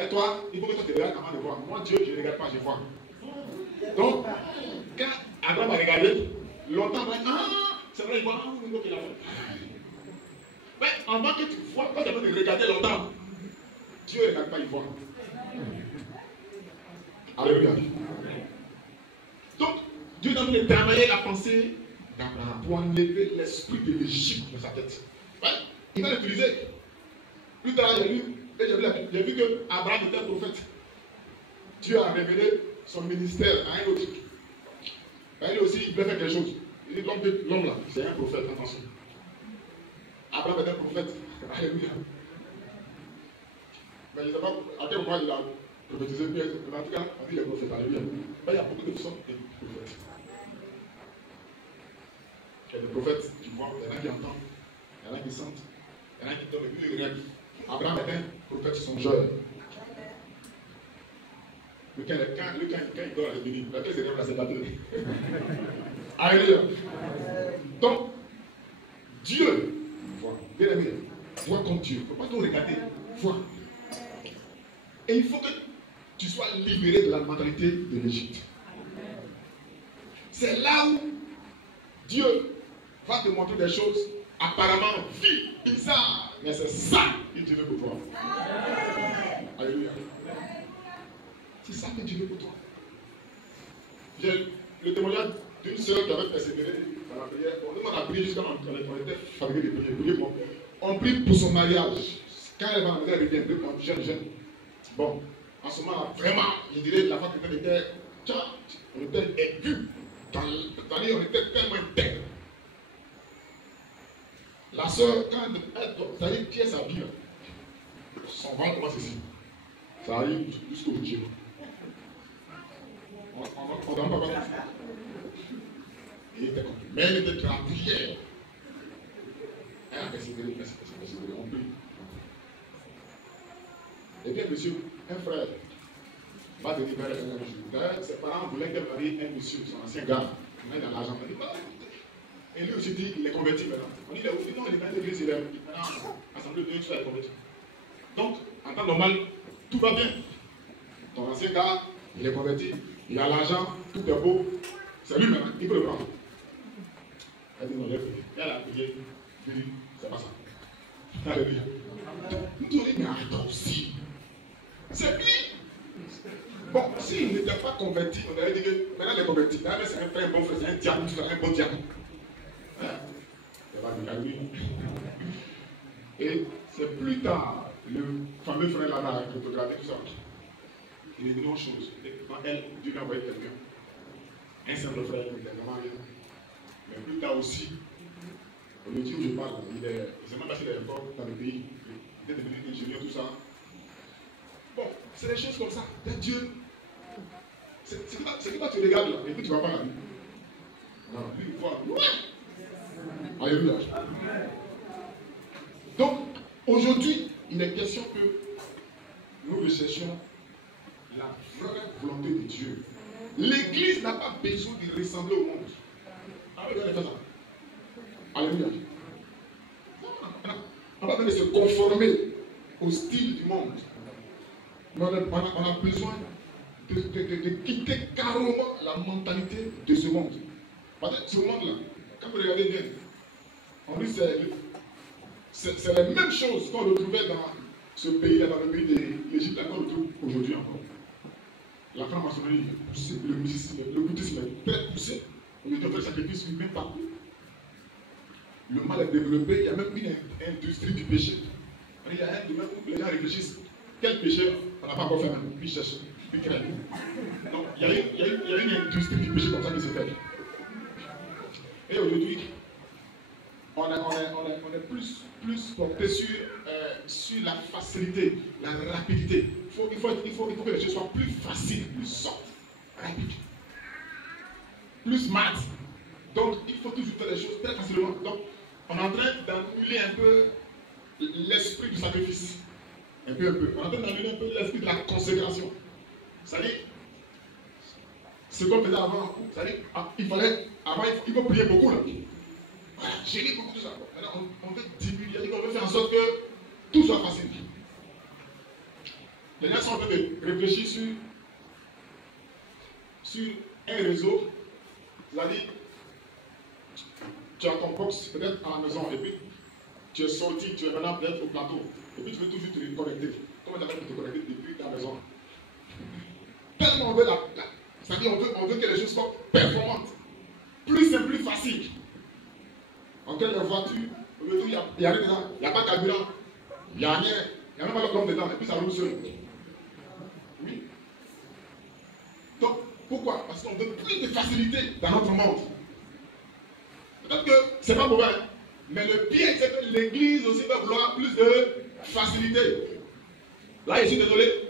Et toi, il faut que toi te regardes avant de voir. Moi, Dieu, je ne regarde pas, je vois. Donc, quand Abraham a regardé, longtemps, c'est vrai, il voit, il a fait. Mais avant que tu vois, quand tu as besoin de regarder longtemps, Dieu ne regarde pas, il voit. Alléluia. Donc, Dieu est en train de travailler la pensée d'Abraham pour enlever l'esprit de l'Égypte de sa tête. Ouais, il va l'utiliser. Plus tard, j'ai vu que Abraham était un prophète. Dieu a révélé son ministère à un autre. Lui aussi, il voulait faire quelque chose. Il dit, l'homme là, c'est un prophète, attention. Abraham était un prophète. Alléluia. Mais je ne sais pas à quel moment il a prophétisé. Mais en tout cas, il est prophète. Alléluia. Mais il y a beaucoup de sortes de prophètes. Il y a des prophètes qui voient, il y en a qui entendent, il y en a qui sentent, il y en a qui tombent et puis ils rêvent. Abraham est un prophète songeur. Mais quand il dort, il est béni. La tête se rêve là, c'est pas tout. Alléluia. Donc, Dieu, voit, bien aimé, voit comme Dieu. Il ne faut pas tout regarder, vois. Et il faut que tu sois libéré de la mentalité de l'Égypte. C'est là où Dieu va te montrer des choses apparemment bizarres, mais c'est ça que Dieu veut pour toi. Alléluia. C'est ça que Dieu veut pour toi. J'ai le témoignage d'une sœur qui avait persévéré dans la prière. Nous, on a prié jusqu'à on était fatigué de prier. On prie pour son mariage. Quand elle va en elle revient, jeune. Bon, en ce moment, vraiment, je dirais, la femme était, on était aigu. Dans l'île, on était tellement intègre. La sœur, quand elle, ça y est, qui est sa vie, son ventre commence ici. Ça arrive jusqu'au bout. On ne donne pas comme ça. Il était compris. Mais elle était dans la prière. Elle a persévéré, on prie. Eh bien, monsieur, un frère va venir vers elle un jour. Ses parents voulaient qu'elle marie un monsieur, son ancien gars. Il met dans l'argent. Et lui aussi dit, il est converti maintenant. On dit, il est aussi, non, il est dans l'église, il est maintenant, assemblée de Dieu, tu vas être converti. Donc, en temps normal, tout va bien. Ton ancien gars, il est converti, il a l'argent, tout est beau. C'est lui maintenant, il peut le prendre. Elle dit non, j'ai payé. Elle a payé. Je dis, c'est pas ça. Alléluia. Nous disons, mais arrête aussi. C'est lui. Bon, s'il n'était pas converti, on aurait dit que maintenant il est converti. Là, c'est un frère, un bon frère, c'est un diable, un bon diable. Hein? Ça va dire à lui. Et c'est plus tard, le fameux frère là, la cryptographie, tout ça. Il est venu aux choses. Quand elle, Dieu lui a envoyé quelqu'un. Un simple frère qui n'était vraiment rien. Mais plus tard aussi, le Dieu où je parle, il est, je ne sais même pas s'il est encore dans le pays. Il est devenu ingénieur, tout ça. Bon, c'est des choses comme ça. Il y a Dieu. C'est que quand tu regardes là, et puis tu ne vas pas la vie. Non, lui, il voit loin. Alléluia. Donc, aujourd'hui, il est question que nous recherchions la vraie volonté de Dieu. L'Église n'a pas besoin de ressembler au monde. Alléluia. On n'a pas besoin de se conformer au style du monde. Mais on a besoin de quitter carrément la mentalité de ce monde. Parce que ce monde-là, quand vous regardez bien, on dit c'est la même chose qu'on retrouvait dans ce pays-là, dans le pays de l'Égypte, qu'on retrouve aujourd'hui encore. La franc-maçonnerie est poussée, le bouddhisme est très poussé. Au lieu de faire le sacrifice humain partout. Le mal est développé, il y a même une industrie du péché. Il y a un domaine où les gens réfléchissent. Quel péché on n'a pas encore fait maintenant, puis cherche, puis crée. Donc il y a une industrie du péché comme ça qui se fait. Et aujourd'hui, on est plus porté sur la facilité, la rapidité. Il faut que les choses soient plus faciles, plus soft, rapides, plus mat. Donc il faut toujours faire les choses très facilement. Donc on est en train d'annuler un peu l'esprit du sacrifice. Un peu. On est en train d'annuler un peu l'esprit de la consécration. C'est-à-dire, ce qu'on faisait avant, c'est-à-dire, avant, il faut prier beaucoup là. Voilà, gérer beaucoup de ça. Maintenant, on veut diminuer, on veut faire en sorte que tout soit facile. Les gens sont en train de réfléchir sur un réseau, c'est-à-dire, tu as ton box peut-être à la maison, et puis tu es sorti, tu es maintenant peut-être au plateau, et puis tu veux toujours te connecter. Comment tu as fait pour te connecter depuis ta maison? Tellement on veut c'est-à-dire on veut que les choses soient performantes, plus simple, plus facile. On crée les voitures, il n'y a rien dedans, il n'y a pas de carburant, il n'y a rien, il n'y a même pas l'homme dedans, et puis ça roule seul. Oui. Donc, pourquoi? Parce qu'on veut plus de facilité dans notre monde. Peut-être que ce n'est pas mauvais, mais le pire, c'est que l'Église aussi va vouloir plus de facilité. Là, je suis désolé,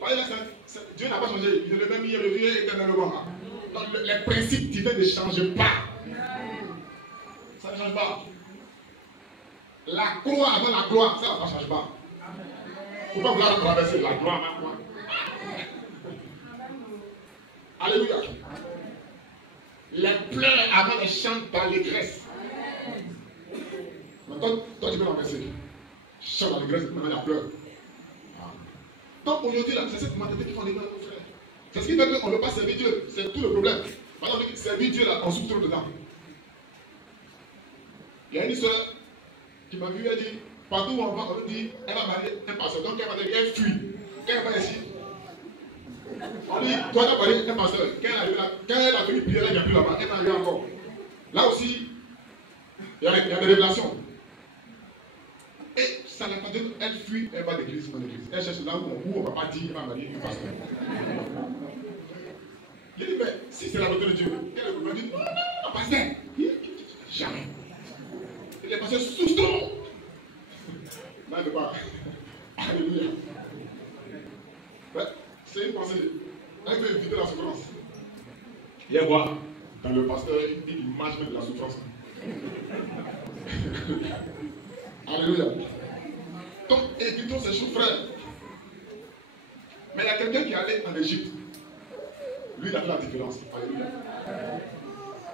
Dieu n'a pas changé, il est le même hier, le Dieu éternellement. Donc, les principes divins ne changent pas. Ça ne change pas. La croix avant la gloire, ça ne change pas. Il ne faut pas vouloir traverser la gloire avant la gloire. Alléluia. Les pleurs avant les chants d'allégresse. Maintenant, toi tu peux l'enverser. Chant d'allégresse, maintenant il y a pleurs. Donc aujourd'hui, c'est cette mentalité qui fait en état nos frères. C'est ce qui fait qu'on ne veut pas servir Dieu. C'est tout le problème. Par exemple, servir Dieu, là, on souffre trop dedans. Il y a une soeur qui m'a vu, elle dit, partout où on va, on dit, elle va marier un pasteur. Donc elle va dire, elle fuit. Quand elle va ici, on dit, toi tu as marié un pasteur. Quand elle a fini de prier, elle n'y a plus là-bas. Elle va arriver encore. Là aussi, il y a des révélations. Et ça n'a pas dit, elle fuit, elle va d'église en église. Elle cherche là où on ne va pas dire qu'elle va marier un pasteur. Il dit, mais si c'est la volonté de Dieu, quel est le problème? Il dit, non, pasteur. Jamais. Et les pasteurs souffrent trop. Là, il ne veut pas. Alléluia. C'est une pensée. Elle veut éviter la souffrance. Hier, voir, dans le pasteur, une image de la souffrance. Alléluia. Donc, évitons ces choses, frères. Mais il y a quelqu'un qui est allé en Égypte. Lui, il a fait la différence. Alléluia.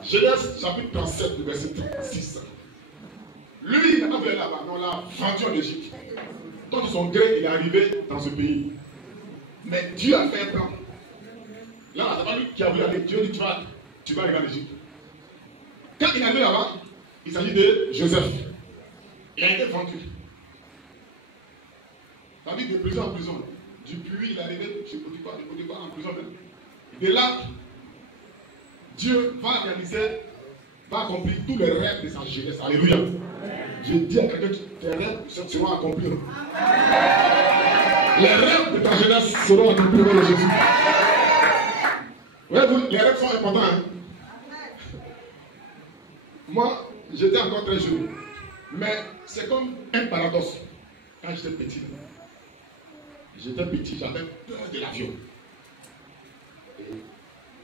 Genèse chapitre 37, le verset 36. Lui, il n'a pas voulu là-bas, mais on l'a vendu en Égypte. Donc, de son gré, il est arrivé dans ce pays. Mais Dieu a fait un plan. Là, c'est pas lui qui a voulu aller. Dieu dit tu vas aller en Égypte. Quand il est arrivé là-bas, il s'agit de Joseph. Il a été vendu. Ça dit de prison en prison. Du puits, il est arrivé chez Potiphar, de Potiphar en prison. De là, Dieu va réaliser, va accomplir tous les rêves de sa jeunesse. Alléluia. Je dis à quelqu'un que tes rêves seront accomplis. Les rêves de ta jeunesse seront accomplis au nom de Jésus. Ouais, les rêves sont importants. Hein? Moi, j'étais encore très jeune. Mais c'est comme un paradoxe. Quand j'étais petit, j'avais peur de l'avion.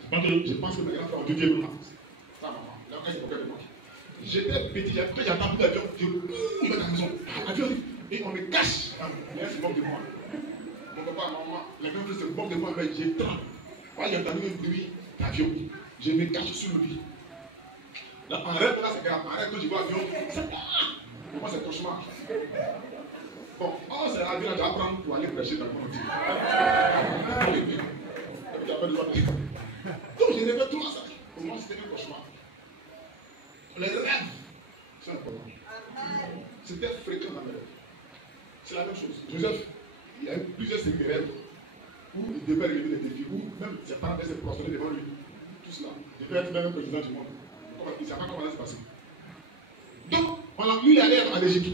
Je pense que mes grands frères ont dû dire ça, maman. Là, quand il s'occupait de moi. J'étais petit, j'attends plus d'avion. Je vais à la maison. L'avion, et on me cache. Là, c'est bon de moi. Mon papa, ma maman, les grands frères se moquent de moi, mais j'ai tremble. Moi, j'ai entendu un bruit d'avion. Je me cache sur le lit. Là, en rêve, là, c'est grave. En rêve, quand je vois l'avion, pour moi, c'est cauchemar. Bon, c'est l'avion, je vais apprendre pour aller prêcher dans le monde. Donc, je rêvais tout ça. Pour moi, c'était un cauchemar. Les rêves, c'est important. C'était fréquent dans mes rêves. C'est la même chose. Joseph, il y a eu plusieurs séries de rêves où il devait relever des défis, où même ses parents étaient prostrés devant lui. Tout cela. Il devait être même président du monde. Il ne savait pas comment ça se passer. Donc, lui, il allait en Égypte.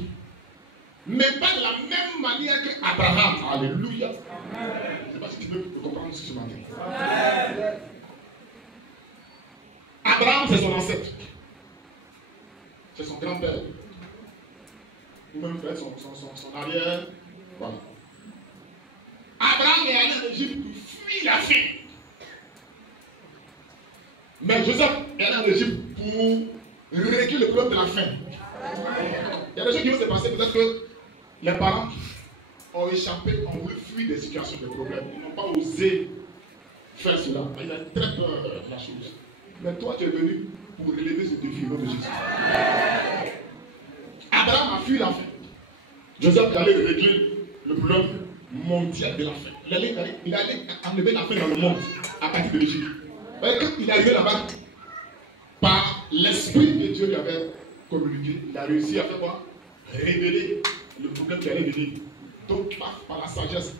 Mais pas de la même manière qu'Abraham. Alléluia. Je ne sais pas si tu peux comprendre ce que je m'en dis. Abraham, c'est son ancêtre. C'est son grand-père. Ou même frère, son arrière. Voilà. Abraham est allé en Égypte pour fuir la faim. Mais Joseph est allé en Égypte pour régler le problème de la faim. Il y a des choses qui vont se passer, peut-être que les parents ont échappé, ont voulu fuir des situations de problèmes. Ils n'ont pas osé faire cela. Ils avaient très peur de la chose. Mais toi, tu es venu pour relever ce défi au nom de Jésus. Abraham a fui la faim. Joseph allait régler le problème mondial de la faim. Il allait enlever la faim dans le monde à partir de l'Égypte. Quand il est arrivé là-bas, par l'esprit que Dieu lui avait communiqué, il a réussi à faire quoi? Révéler le problème qui allait venir. Donc, par la sagesse,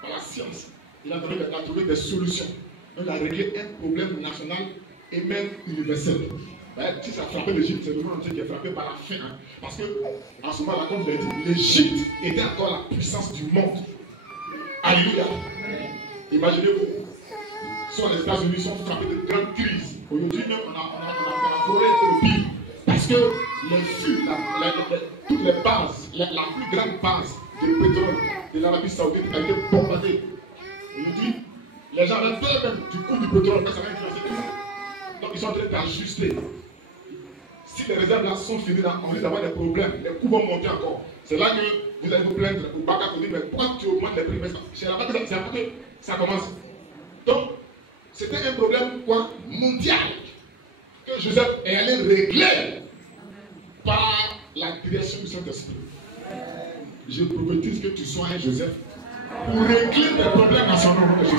par la science, il a trouvé des solutions. Donc, il a réglé un problème national et même universel. Si ça a frappé l'Égypte, c'est le monde entier qui est frappé par la faim. Hein. Parce que, en ce moment-là, comme je l'ai dit, l'Égypte était encore la puissance du monde. Alléluia. Imaginez-vous, soit les États-Unis sont frappés de grandes crises. Aujourd'hui, même, on a frôlé le pire. Parce que les flux, toutes les bases, la plus grande base de pétrole de l'Arabie Saoudite a été bombardée. Aujourd'hui, les gens avaient peur même du coût du pétrole, parce que ça va influencer tout ça. Donc ils sont en train d'ajuster. Si les réserves là sont finies, on risque d'avoir des problèmes, les coûts vont monter encore. C'est là que vous allez vous plaindre au bac à dire, mais pourquoi tu augmentes les prix? C'est là-bas que ça commence. Donc, c'était un problème quoi? Mondial. Que Joseph est allé régler par la direction du Saint-Esprit. Je prophétise que tu sois un Joseph pour régler des problèmes nationaux de Jésus.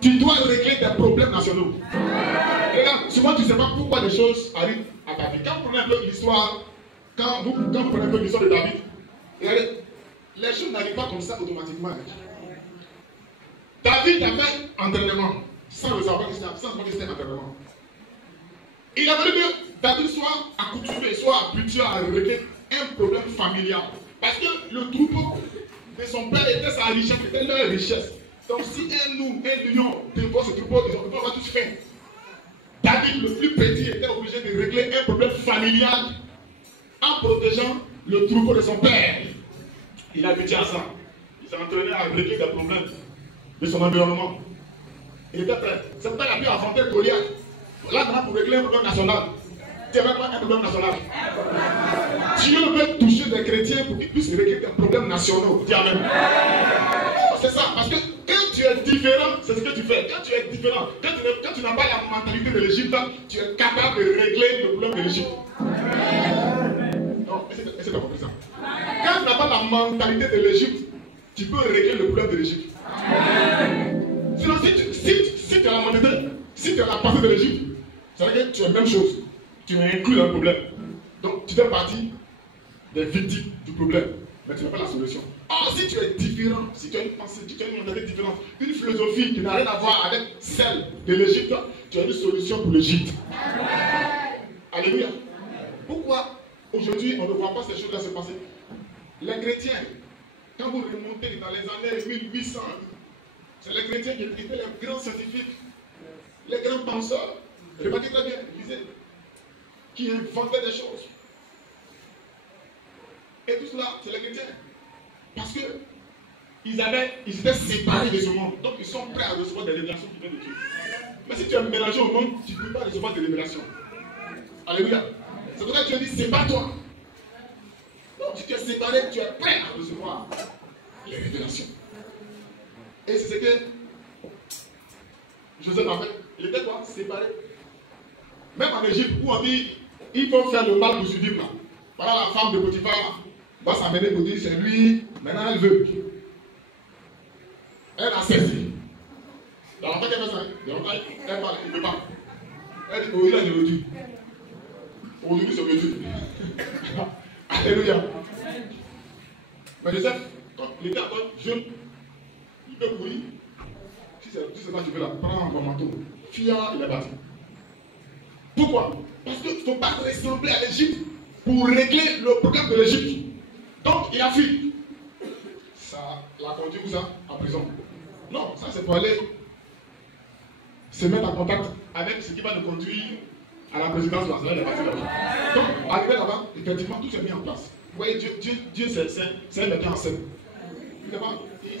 Tu dois régler des problèmes nationaux. Regarde, souvent tu ne sais pas pourquoi des choses arrivent à ta vie. Quand vous prenez un peu l'histoire, quand vous prenez un peu l'histoire de David, regardez, les choses n'arrivent pas comme ça automatiquement. David a fait entraînement, sans le savoir que c'était entraînement. Il a fallu que David soit accoutumé, soit habitué à régler un problème familial. Parce que le troupeau de son père était sa richesse, c'était leur richesse. Donc si un lion dévore ce troupeau, ils vont avoir tous faim. David, le plus petit, était obligé de régler un problème familial en protégeant le troupeau de son père. Il a habitué à ça. Il s'est entraîné à régler des problèmes de son environnement. Il était prêt. C'est pourquoi il a pu affronter Goliath. Là, maintenant, pour régler un problème national. Tu n'avais pas un problème national. Dieu veut toucher des chrétiens pour qu'ils puissent régler des problèmes nationaux. Dis amen. C'est ça. Parce que quand tu es différent, c'est ce que tu fais. Quand tu es différent, quand tu n'as pas la mentalité de l'Égypte, tu es capable de régler le problème de l'Égypte. Non, est-ce que tu as compris ça? Quand tu n'as pas la mentalité de l'Égypte, tu peux régler le problème de l'Égypte. Sinon, si tu as la monnaie, si tu as la pensée de l'Égypte, ça veut dire que tu as la même chose. Tu es inclus dans le problème. Donc, tu fais partie des victimes du problème, mais tu n'as pas la solution. Or, si tu es différent, si tu as une pensée, si tu as une mentalité différente, une philosophie qui n'a rien à voir avec celle de l'Égypte, tu as une solution pour l'Égypte. Alléluia. Pourquoi aujourd'hui on ne voit pas ces choses-là se passer? Les chrétiens, quand vous remontez dans les années 1800, c'est les chrétiens qui étaient les grands scientifiques, les grands penseurs, remarquez très bien, lisez, qui inventaient des choses. Et tout cela, c'est les chrétiens. Parce que ils étaient séparés de ce monde. Donc ils sont prêts à recevoir des révélations qui viennent de Dieu. Mais si tu es mélangé au monde, tu ne peux pas recevoir des révélations. Alléluia. C'est pour ça que Dieu dit, c'est pas toi. Donc si tu es séparé, tu es prêt à recevoir les révélations. Et c'est ce que Joseph a fait. Il était quoi? Séparé. Même en Égypte, où on dit, il faut faire le mal pour survivre là. Voilà, la femme de Potiphar va s'amener pour dire, c'est lui, maintenant elle veut. Elle a cessé. Dans longtemps qu'elle fait ça, elle parle, il ne peut pas. Elle dit, oh, il a des retours. Aujourd'hui, c'est réduit. Alléluia. Mais Joseph, quand il était encore jeune, il peut courir. Si c'est là que tu veux là, prends mon manteau. Fier, il est parti. Pourquoi? Parce qu'il ne faut pas ressembler à l'Égypte pour régler le problème de l'Égypte. Donc, il a fui. Ça l'a conduit où ça? En prison. Non, ça c'est pour aller se mettre en contact avec ce qui va nous conduire à la présidence de l'Assemblée des partis là-bas. Donc, arrivé là-bas, effectivement, tout s'est mis en place. Vous voyez, Dieu c'est un metteur en scène.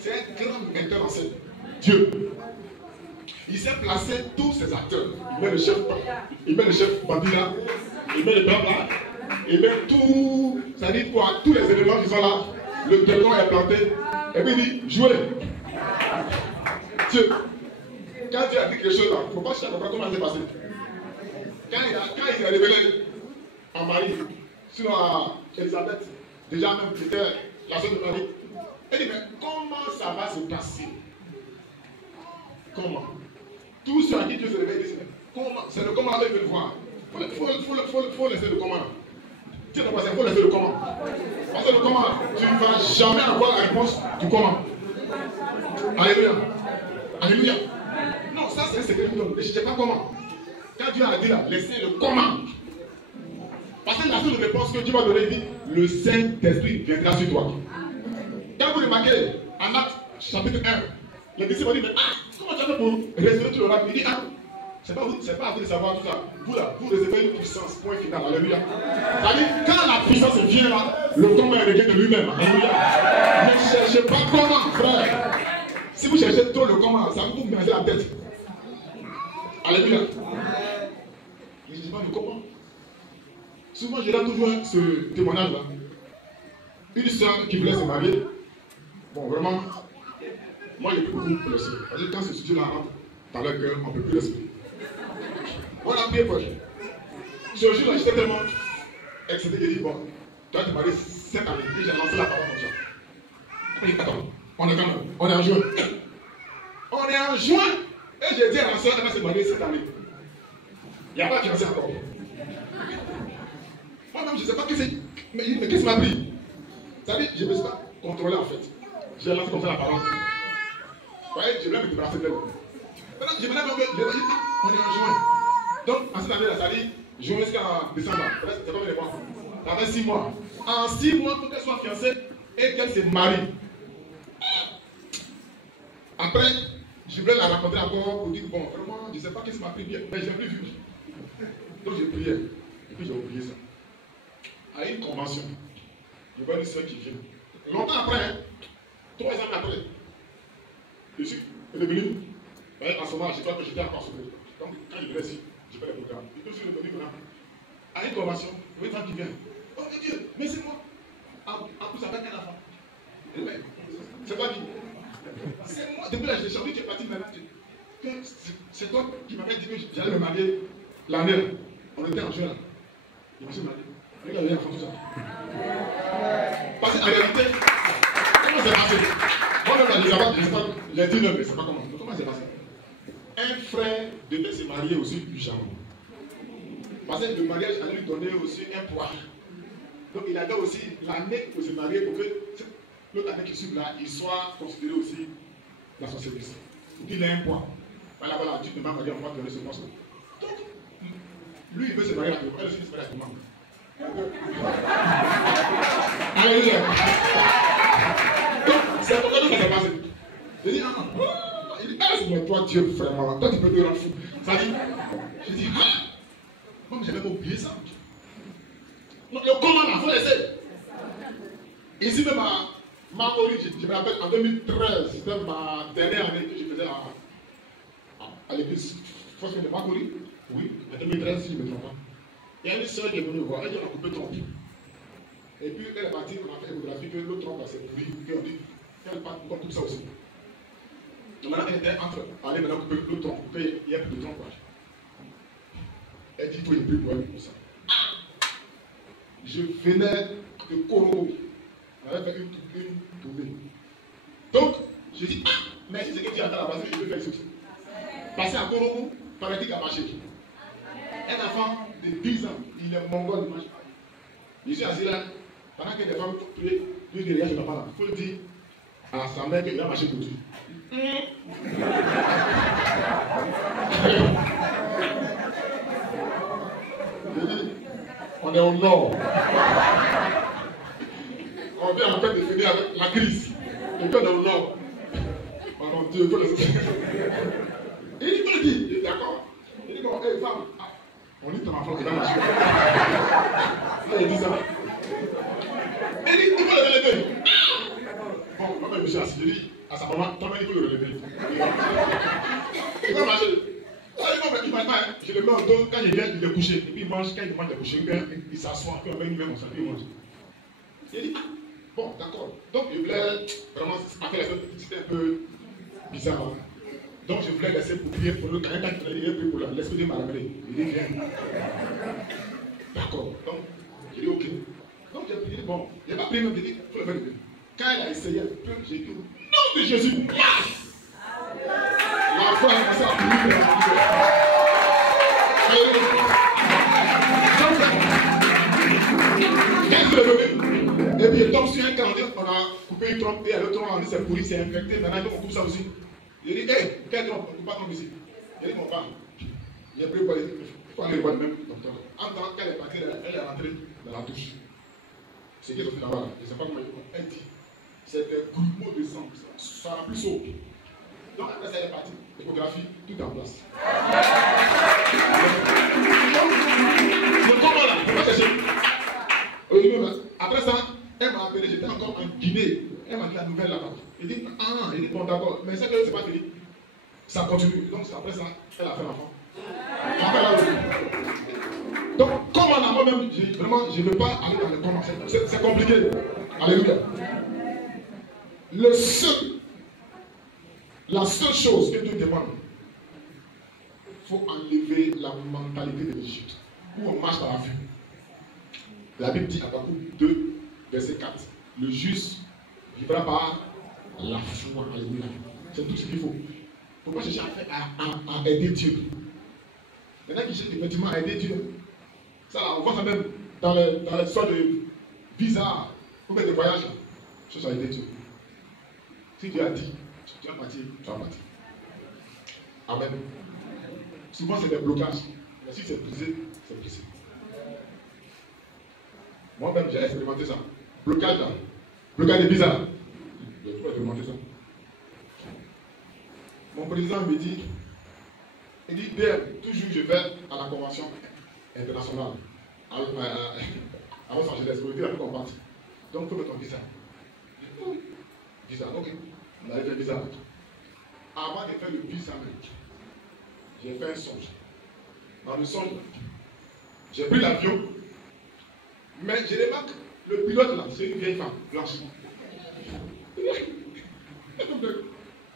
C'est un grand metteur en scène. Dieu. Il s'est placé tous ses acteurs. Il met le chef bandit là, il met le peuple là, il met tout, ça dit quoi, tous les éléments qui sont là. Le décor est planté, et puis il dit, jouez. Dieu. Quand Dieu a dit quelque chose là, il ne faut pas chercher à comprendre comment ça s'est passé. Quand il s'est révélé en Marie, sinon à Elisabeth, déjà même qui était la sœur de Marie, elle dit, mais comment ça va se passer? Comment? Tous ceux à qui Dieu se réveille disent, comment? C'est le comment avec le voir. Il faut laisser le comment. Tu sais pas, il faut laisser le comment. Parce que le comment, tu ne vas jamais avoir la réponse du comment. Alléluia. Alléluia. Non, ça c'est un secret de l'homme. Ne cherchez pas comment. Quand Dieu a dit là, laissez le comment. Parce que la seule réponse que Dieu va donner, il dit, le Saint-Esprit viendra sur toi. Quand vous remarquez, en Actes chapitre 1, les disciples disent, mais comment tu as fait pour respirer tout le rap? Il dit, c'est pas à vous de savoir tout ça. Vous là, vous recevez une puissance, point final. Alléluia. C'est-à-dire, quand la puissance vient là, le comment est réglé de lui-même. Alléluia. Ne cherchez pas comment, frère. Si vous cherchez trop le comment, ça vous met la tête. Alléluia. Je ne dis pas le comment. Souvent, je donne toujours ce témoignage-là. Une soeur qui voulait se marier, bon, vraiment, moi, j'ai plus beaucoup pour laisser. Parce que quand ce sujet-là rentre dans leur cœur, on ne peut plus respirer. On a prié pour elle. Ce jour-là, j'étais tellement excité, j'ai dit, bon, tu vas te marier cette année. Et j'ai lancé la parole comme ça. Et attends, on est quand même, on est en juin. On est en juin, et j'ai dit à la soeur, elle va se marier cette année. Il n'y a pas de fiancé encore. Moi-même, je ne sais pas qu'est-ce que c'est. Mais qu'est-ce qui m'a pris? Ça veut dire, je ne me suis pas contrôlé en fait. J'ai lancé comme ça la parole. Vous voyez, je voulais me débarrasser d'elle. Maintenant, je me lève, on est en juin. Donc, en cette année-là, ça dit, juin jusqu'à décembre. C'est pas bien les mois. Ça fait 6 mois. En 6 mois, il faut qu'elle soit fiancée et qu'elle se marie. Après, je voulais la rencontrer encore pour dire, bon, vraiment, je ne sais pas qu'est-ce qui m'a pris bien, mais je n'ai plus vu. Donc, j'ai prié. Et puis, j'ai oublié ça. À une convention, je vois une soeur qui vient. Longtemps après, 3 ans après, je suis revenu. En ce moment, je crois que j'étais encore sauvé. Donc, quand il venait ici, je fais le programme. Et puis, je suis revenu maintenant. À une convention, je vois une femme qui vient. Oh mon Dieu, mais c'est moi. En plus, avec un enfant. C'est pas dit. C'est moi. Depuis là, je l'ai chanté, tu es parti maintenant. C'est toi qui m'avais dit que j'allais me marier l'année. On était en juin là. Je me suis marié. Il avait enfant tout ça. Parce qu'en réalité, comment c'est passé? Moi-même, je sais pas, j'ai dit non, mais c'est pas comment. Donc, comment c'est passé? Un frère devait se marier aussi puissamment. Parce que le mariage allait lui donner aussi un poids. Donc il avait aussi l'année pour se marier pour que l'autre année qui suit là, il soit considéré aussi la société. Donc il a un poids. Voilà, voilà, tu ne vas pas marier, on va te donner ce poste. Donc, lui il veut se marier à tout, elle aussi se marie à tout le monde. Alléluia. Donc, c'est comme ça que ça s'est passé. Je dis, il dit, mais toi Dieu, vraiment, toi tu peux te rendre fou. Ça dit, je dis, moi j'avais même oublié ça. Donc, le comment il faut laisser. Ici même à Makori, je me rappelle en 2013, c'était ma dernière année que je faisais à l'église de Makori. Oui, en 2013, si je ne me trompe pas. Il y a une soeur qui est venue me voir, elle dit on a coupé trompe. Et puis elle est partie, on a fait une photographie que l'autre trompe s'est pourri, qu'on dit qu'elle part comme tout ça aussi. Donc maintenant elle était entre aller maintenant couper l'autre trompe, qu'il n'y a plus de trompe. Elle dit qu'il faut y plus pour elle pour ça. Je venais de Koro. On avait fait une tournée. Donc, je dis, mais si c'est que tu as dans la base, je peux faire ce. Passer à Koro, paralytique à marcher. Un enfant de 10 ans, il est mongol, il marche pas. Je suis assis là, pendant que les femmes prient, deux derrière ce papa là, il faut dire à sa mère qu'il va marcher pour Dieu. On est au nord. On vient en fait de finir avec la crise. Et puis on est au nord. Pardon, Dieu, il faut le dire. Il dit, il faut le dire. Il est d'accord. Il dit, bon, hé, femme, on dit ton enfant qui va marcher. Il dit ça. Il dit, il faut le relever. Bon, moi-même, je suis assis. Je dis à sa maman, toi-même, il faut le relever. Il va marcher. Il mange pas, je le mets en dos, quand il vient, il est couché. Et puis il mange, quand il mange, il est couché, il s'assoit, puis il met comme ça, puis il mange. Il dit, bon, d'accord. Donc je voulais vraiment, après la semaine, c'était un peu bizarre. Hein? Donc je voulais laisser pour prier pour le quand il a prié pour l'esprit de m'a ramené. Il dit, viens. D'accord. Donc, j'ai dit, ok. Donc j'ai prié, bon, il n'a pas prié, mais il dit, il faut le faire de bien. Quand il a essayé un peu, j'ai dit, nom de Jésus, la foi a commencé à prier. Et puis il tombe sur un calendrier, on a coupé une trompe et l'autre trompe, on a dit c'est pourri, c'est infecté, maintenant on coupe ça aussi. Il dit, hé, quelle trompe? On ne coupe pas trompe ici. Il dit, mon père, il a pris pour aller, il faut aller voir le même docteur. En tant qu'elle est partie, elle est rentrée dans la douche. C'est qui est sorti là-bas, je ne sais pas comment elle dit. C'est des grumeaux de sang, ça n'a plus saut. Donc après ça, elle est partie. Échographie, tout en place. Donc comment là? On va chercher. Après ça, elle m'a appelé, j'étais encore en Guinée. Elle m'a dit la nouvelle là-bas. Il dit, il dit, bon d'accord, mais c'est que c'est pas fini. Ça continue. Donc après ça, elle a fait l'enfant. Donc, comment là, moi-même, vraiment, je ne veux pas aller dans le comment. C'est compliqué. Alléluia. La seule chose que Dieu demande, il faut enlever la mentalité de l'Égypte, où on marche par la vue. La Bible dit à Habakkuk 2, verset 4, le juste vivra par la foi. Alléluia. C'est tout ce qu'il faut. Il ne faut pas chercher à aider Dieu. Maintenant qu'il cherche effectivement à aider Dieu, ça là, on voit ça même dans l'histoire de visa, ou même de voyage, cherche à aider Dieu. Si Dieu a dit, tu vas partir, tu vas partir. Amen. Souvent c'est des blocages. Mais si c'est brisé, c'est brisé. Moi-même j'ai expérimenté ça. Blocage là. Blocage de bizarre. J'ai toujours expérimenté ça. Mon président me dit, il dit, toujours je vais à la convention internationale à Los Angeles pour dire la plus qu'on parte. Donc il faut mettre un visa. Visa, ok. On avait fait un visa. Avant de faire le visa, j'ai fait un songe. Dans le songe, j'ai pris l'avion, mais je remarque le pilote là, c'est une vieille femme blanche.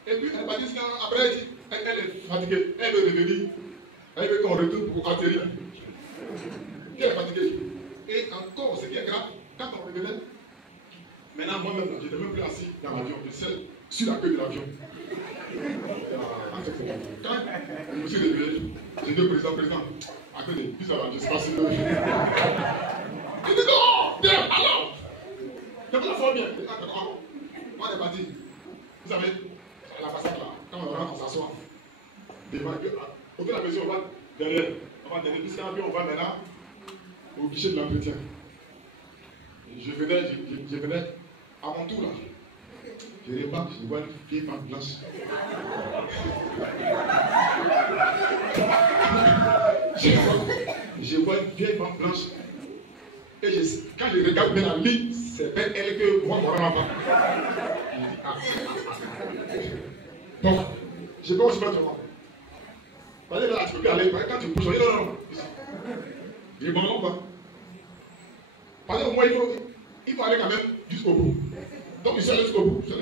Et puis elle m'a dit, après elle est fatiguée, elle veut revenir, elle veut qu'on retourne pour atterrir. Elle est fatiguée. Et encore, ce qui est grave, quand on revenait, Maintenant, moi-même, je n'étais même plus assis dans l'avion, je suis sur la queue de l'avion. Quand je me suis réveillé, j'ai dit au président, attendez, puis ça va, je ne sais pas si le. Il dit non, viens, alors. Je me la forme bien. On est parti. Vous savez, la passade là, quand on rentre, on s'assoit. Autour de la maison, on va derrière. On va derrière. Puis on va maintenant au guichet de l'entretien. Je venais à mon tour là. Je remarque, je vois une vieille femme blanche. Je vois une vieille femme blanche. Et quand je regarde bien la ligne, c'est vers elle que moi, je ne me rends pas. Donc, je ne peux pas se mettre moi. Parce que là, tu ne peux plus aller. Quand tu bouges, non. Je ne m'en rends pas. Parce que moi, il faut aller quand même jusqu'au bout. Donc, ils sont allés jusqu'au bout. Quand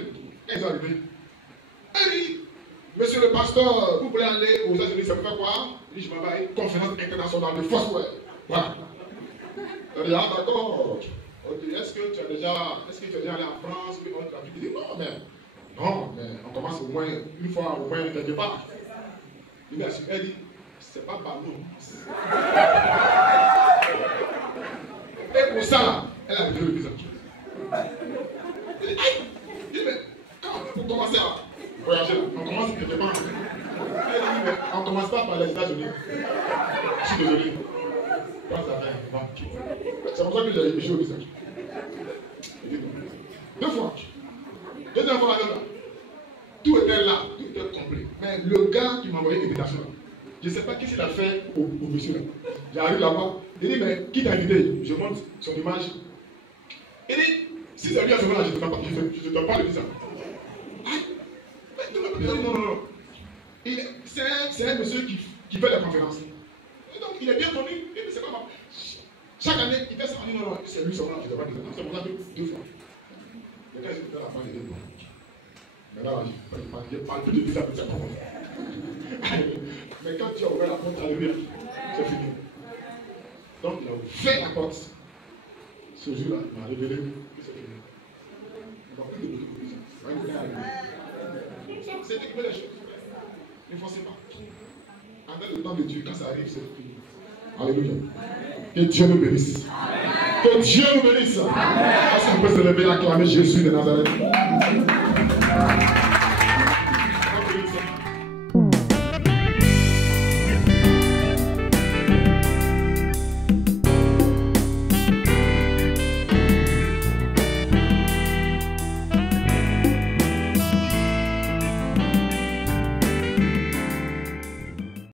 ils sont arrivés, elle dit, monsieur le pasteur, vous voulez aller aux États-Unis, ça peut faire quoi? Je dis, je m'en vais à une conférence internationale de Foursquare. Voilà. Elle dit, ah d'accord. Est-ce que tu es déjà allé en France? Il dit, non, mais on commence au moins une fois, au moins quelque part. Elle dit, c'est pas ballon. Et pour ça, là, elle a levé le visage. Elle dit, aïe! Il dit, mais pour commencer à voyager, on commence quelque part. Elle dit, mais on ne commence pas par les États-Unis. Je suis désolé. C'est pour ça que j'ai léché au visage. Deux fois. Deuxième fois, tout était là, tout était complet. Mais le gars qui m'a envoyé l'invitation, je ne sais pas qu'est-ce qu'il a fait au monsieur là. J'arrive là-bas, il dit, mais qui t'a invité? Je montre son image. Il dit, si c'est lui à ce moment-là, je ne te donne pas le visa. Non. C'est un monsieur qui fait la conférence. Et donc, il est bien connu, et c'est pas mal. Chaque année, il fait ça. Non, c'est lui seulement, je ne te donne pas le visa. C'est pour ça deux fois. Mais quand il fait la fin, il est bon. Maintenant, je ne parle plus de visa, mais c'est pas bon. Mais quand tu as ouvert la porte, alléluia, c'est fini. Donc, il a ouvert la porte. Ce jour-là, il m'a révélé que c'est fini. Donc, c'est d'équiper les choses. Ne forcez pas. Avec le temps de Dieu, quand ça arrive, c'est fini. Alléluia. Que Dieu nous bénisse. Que Dieu nous bénisse. Est-ce qu'on peut se lever et acclamer Jésus de Nazareth?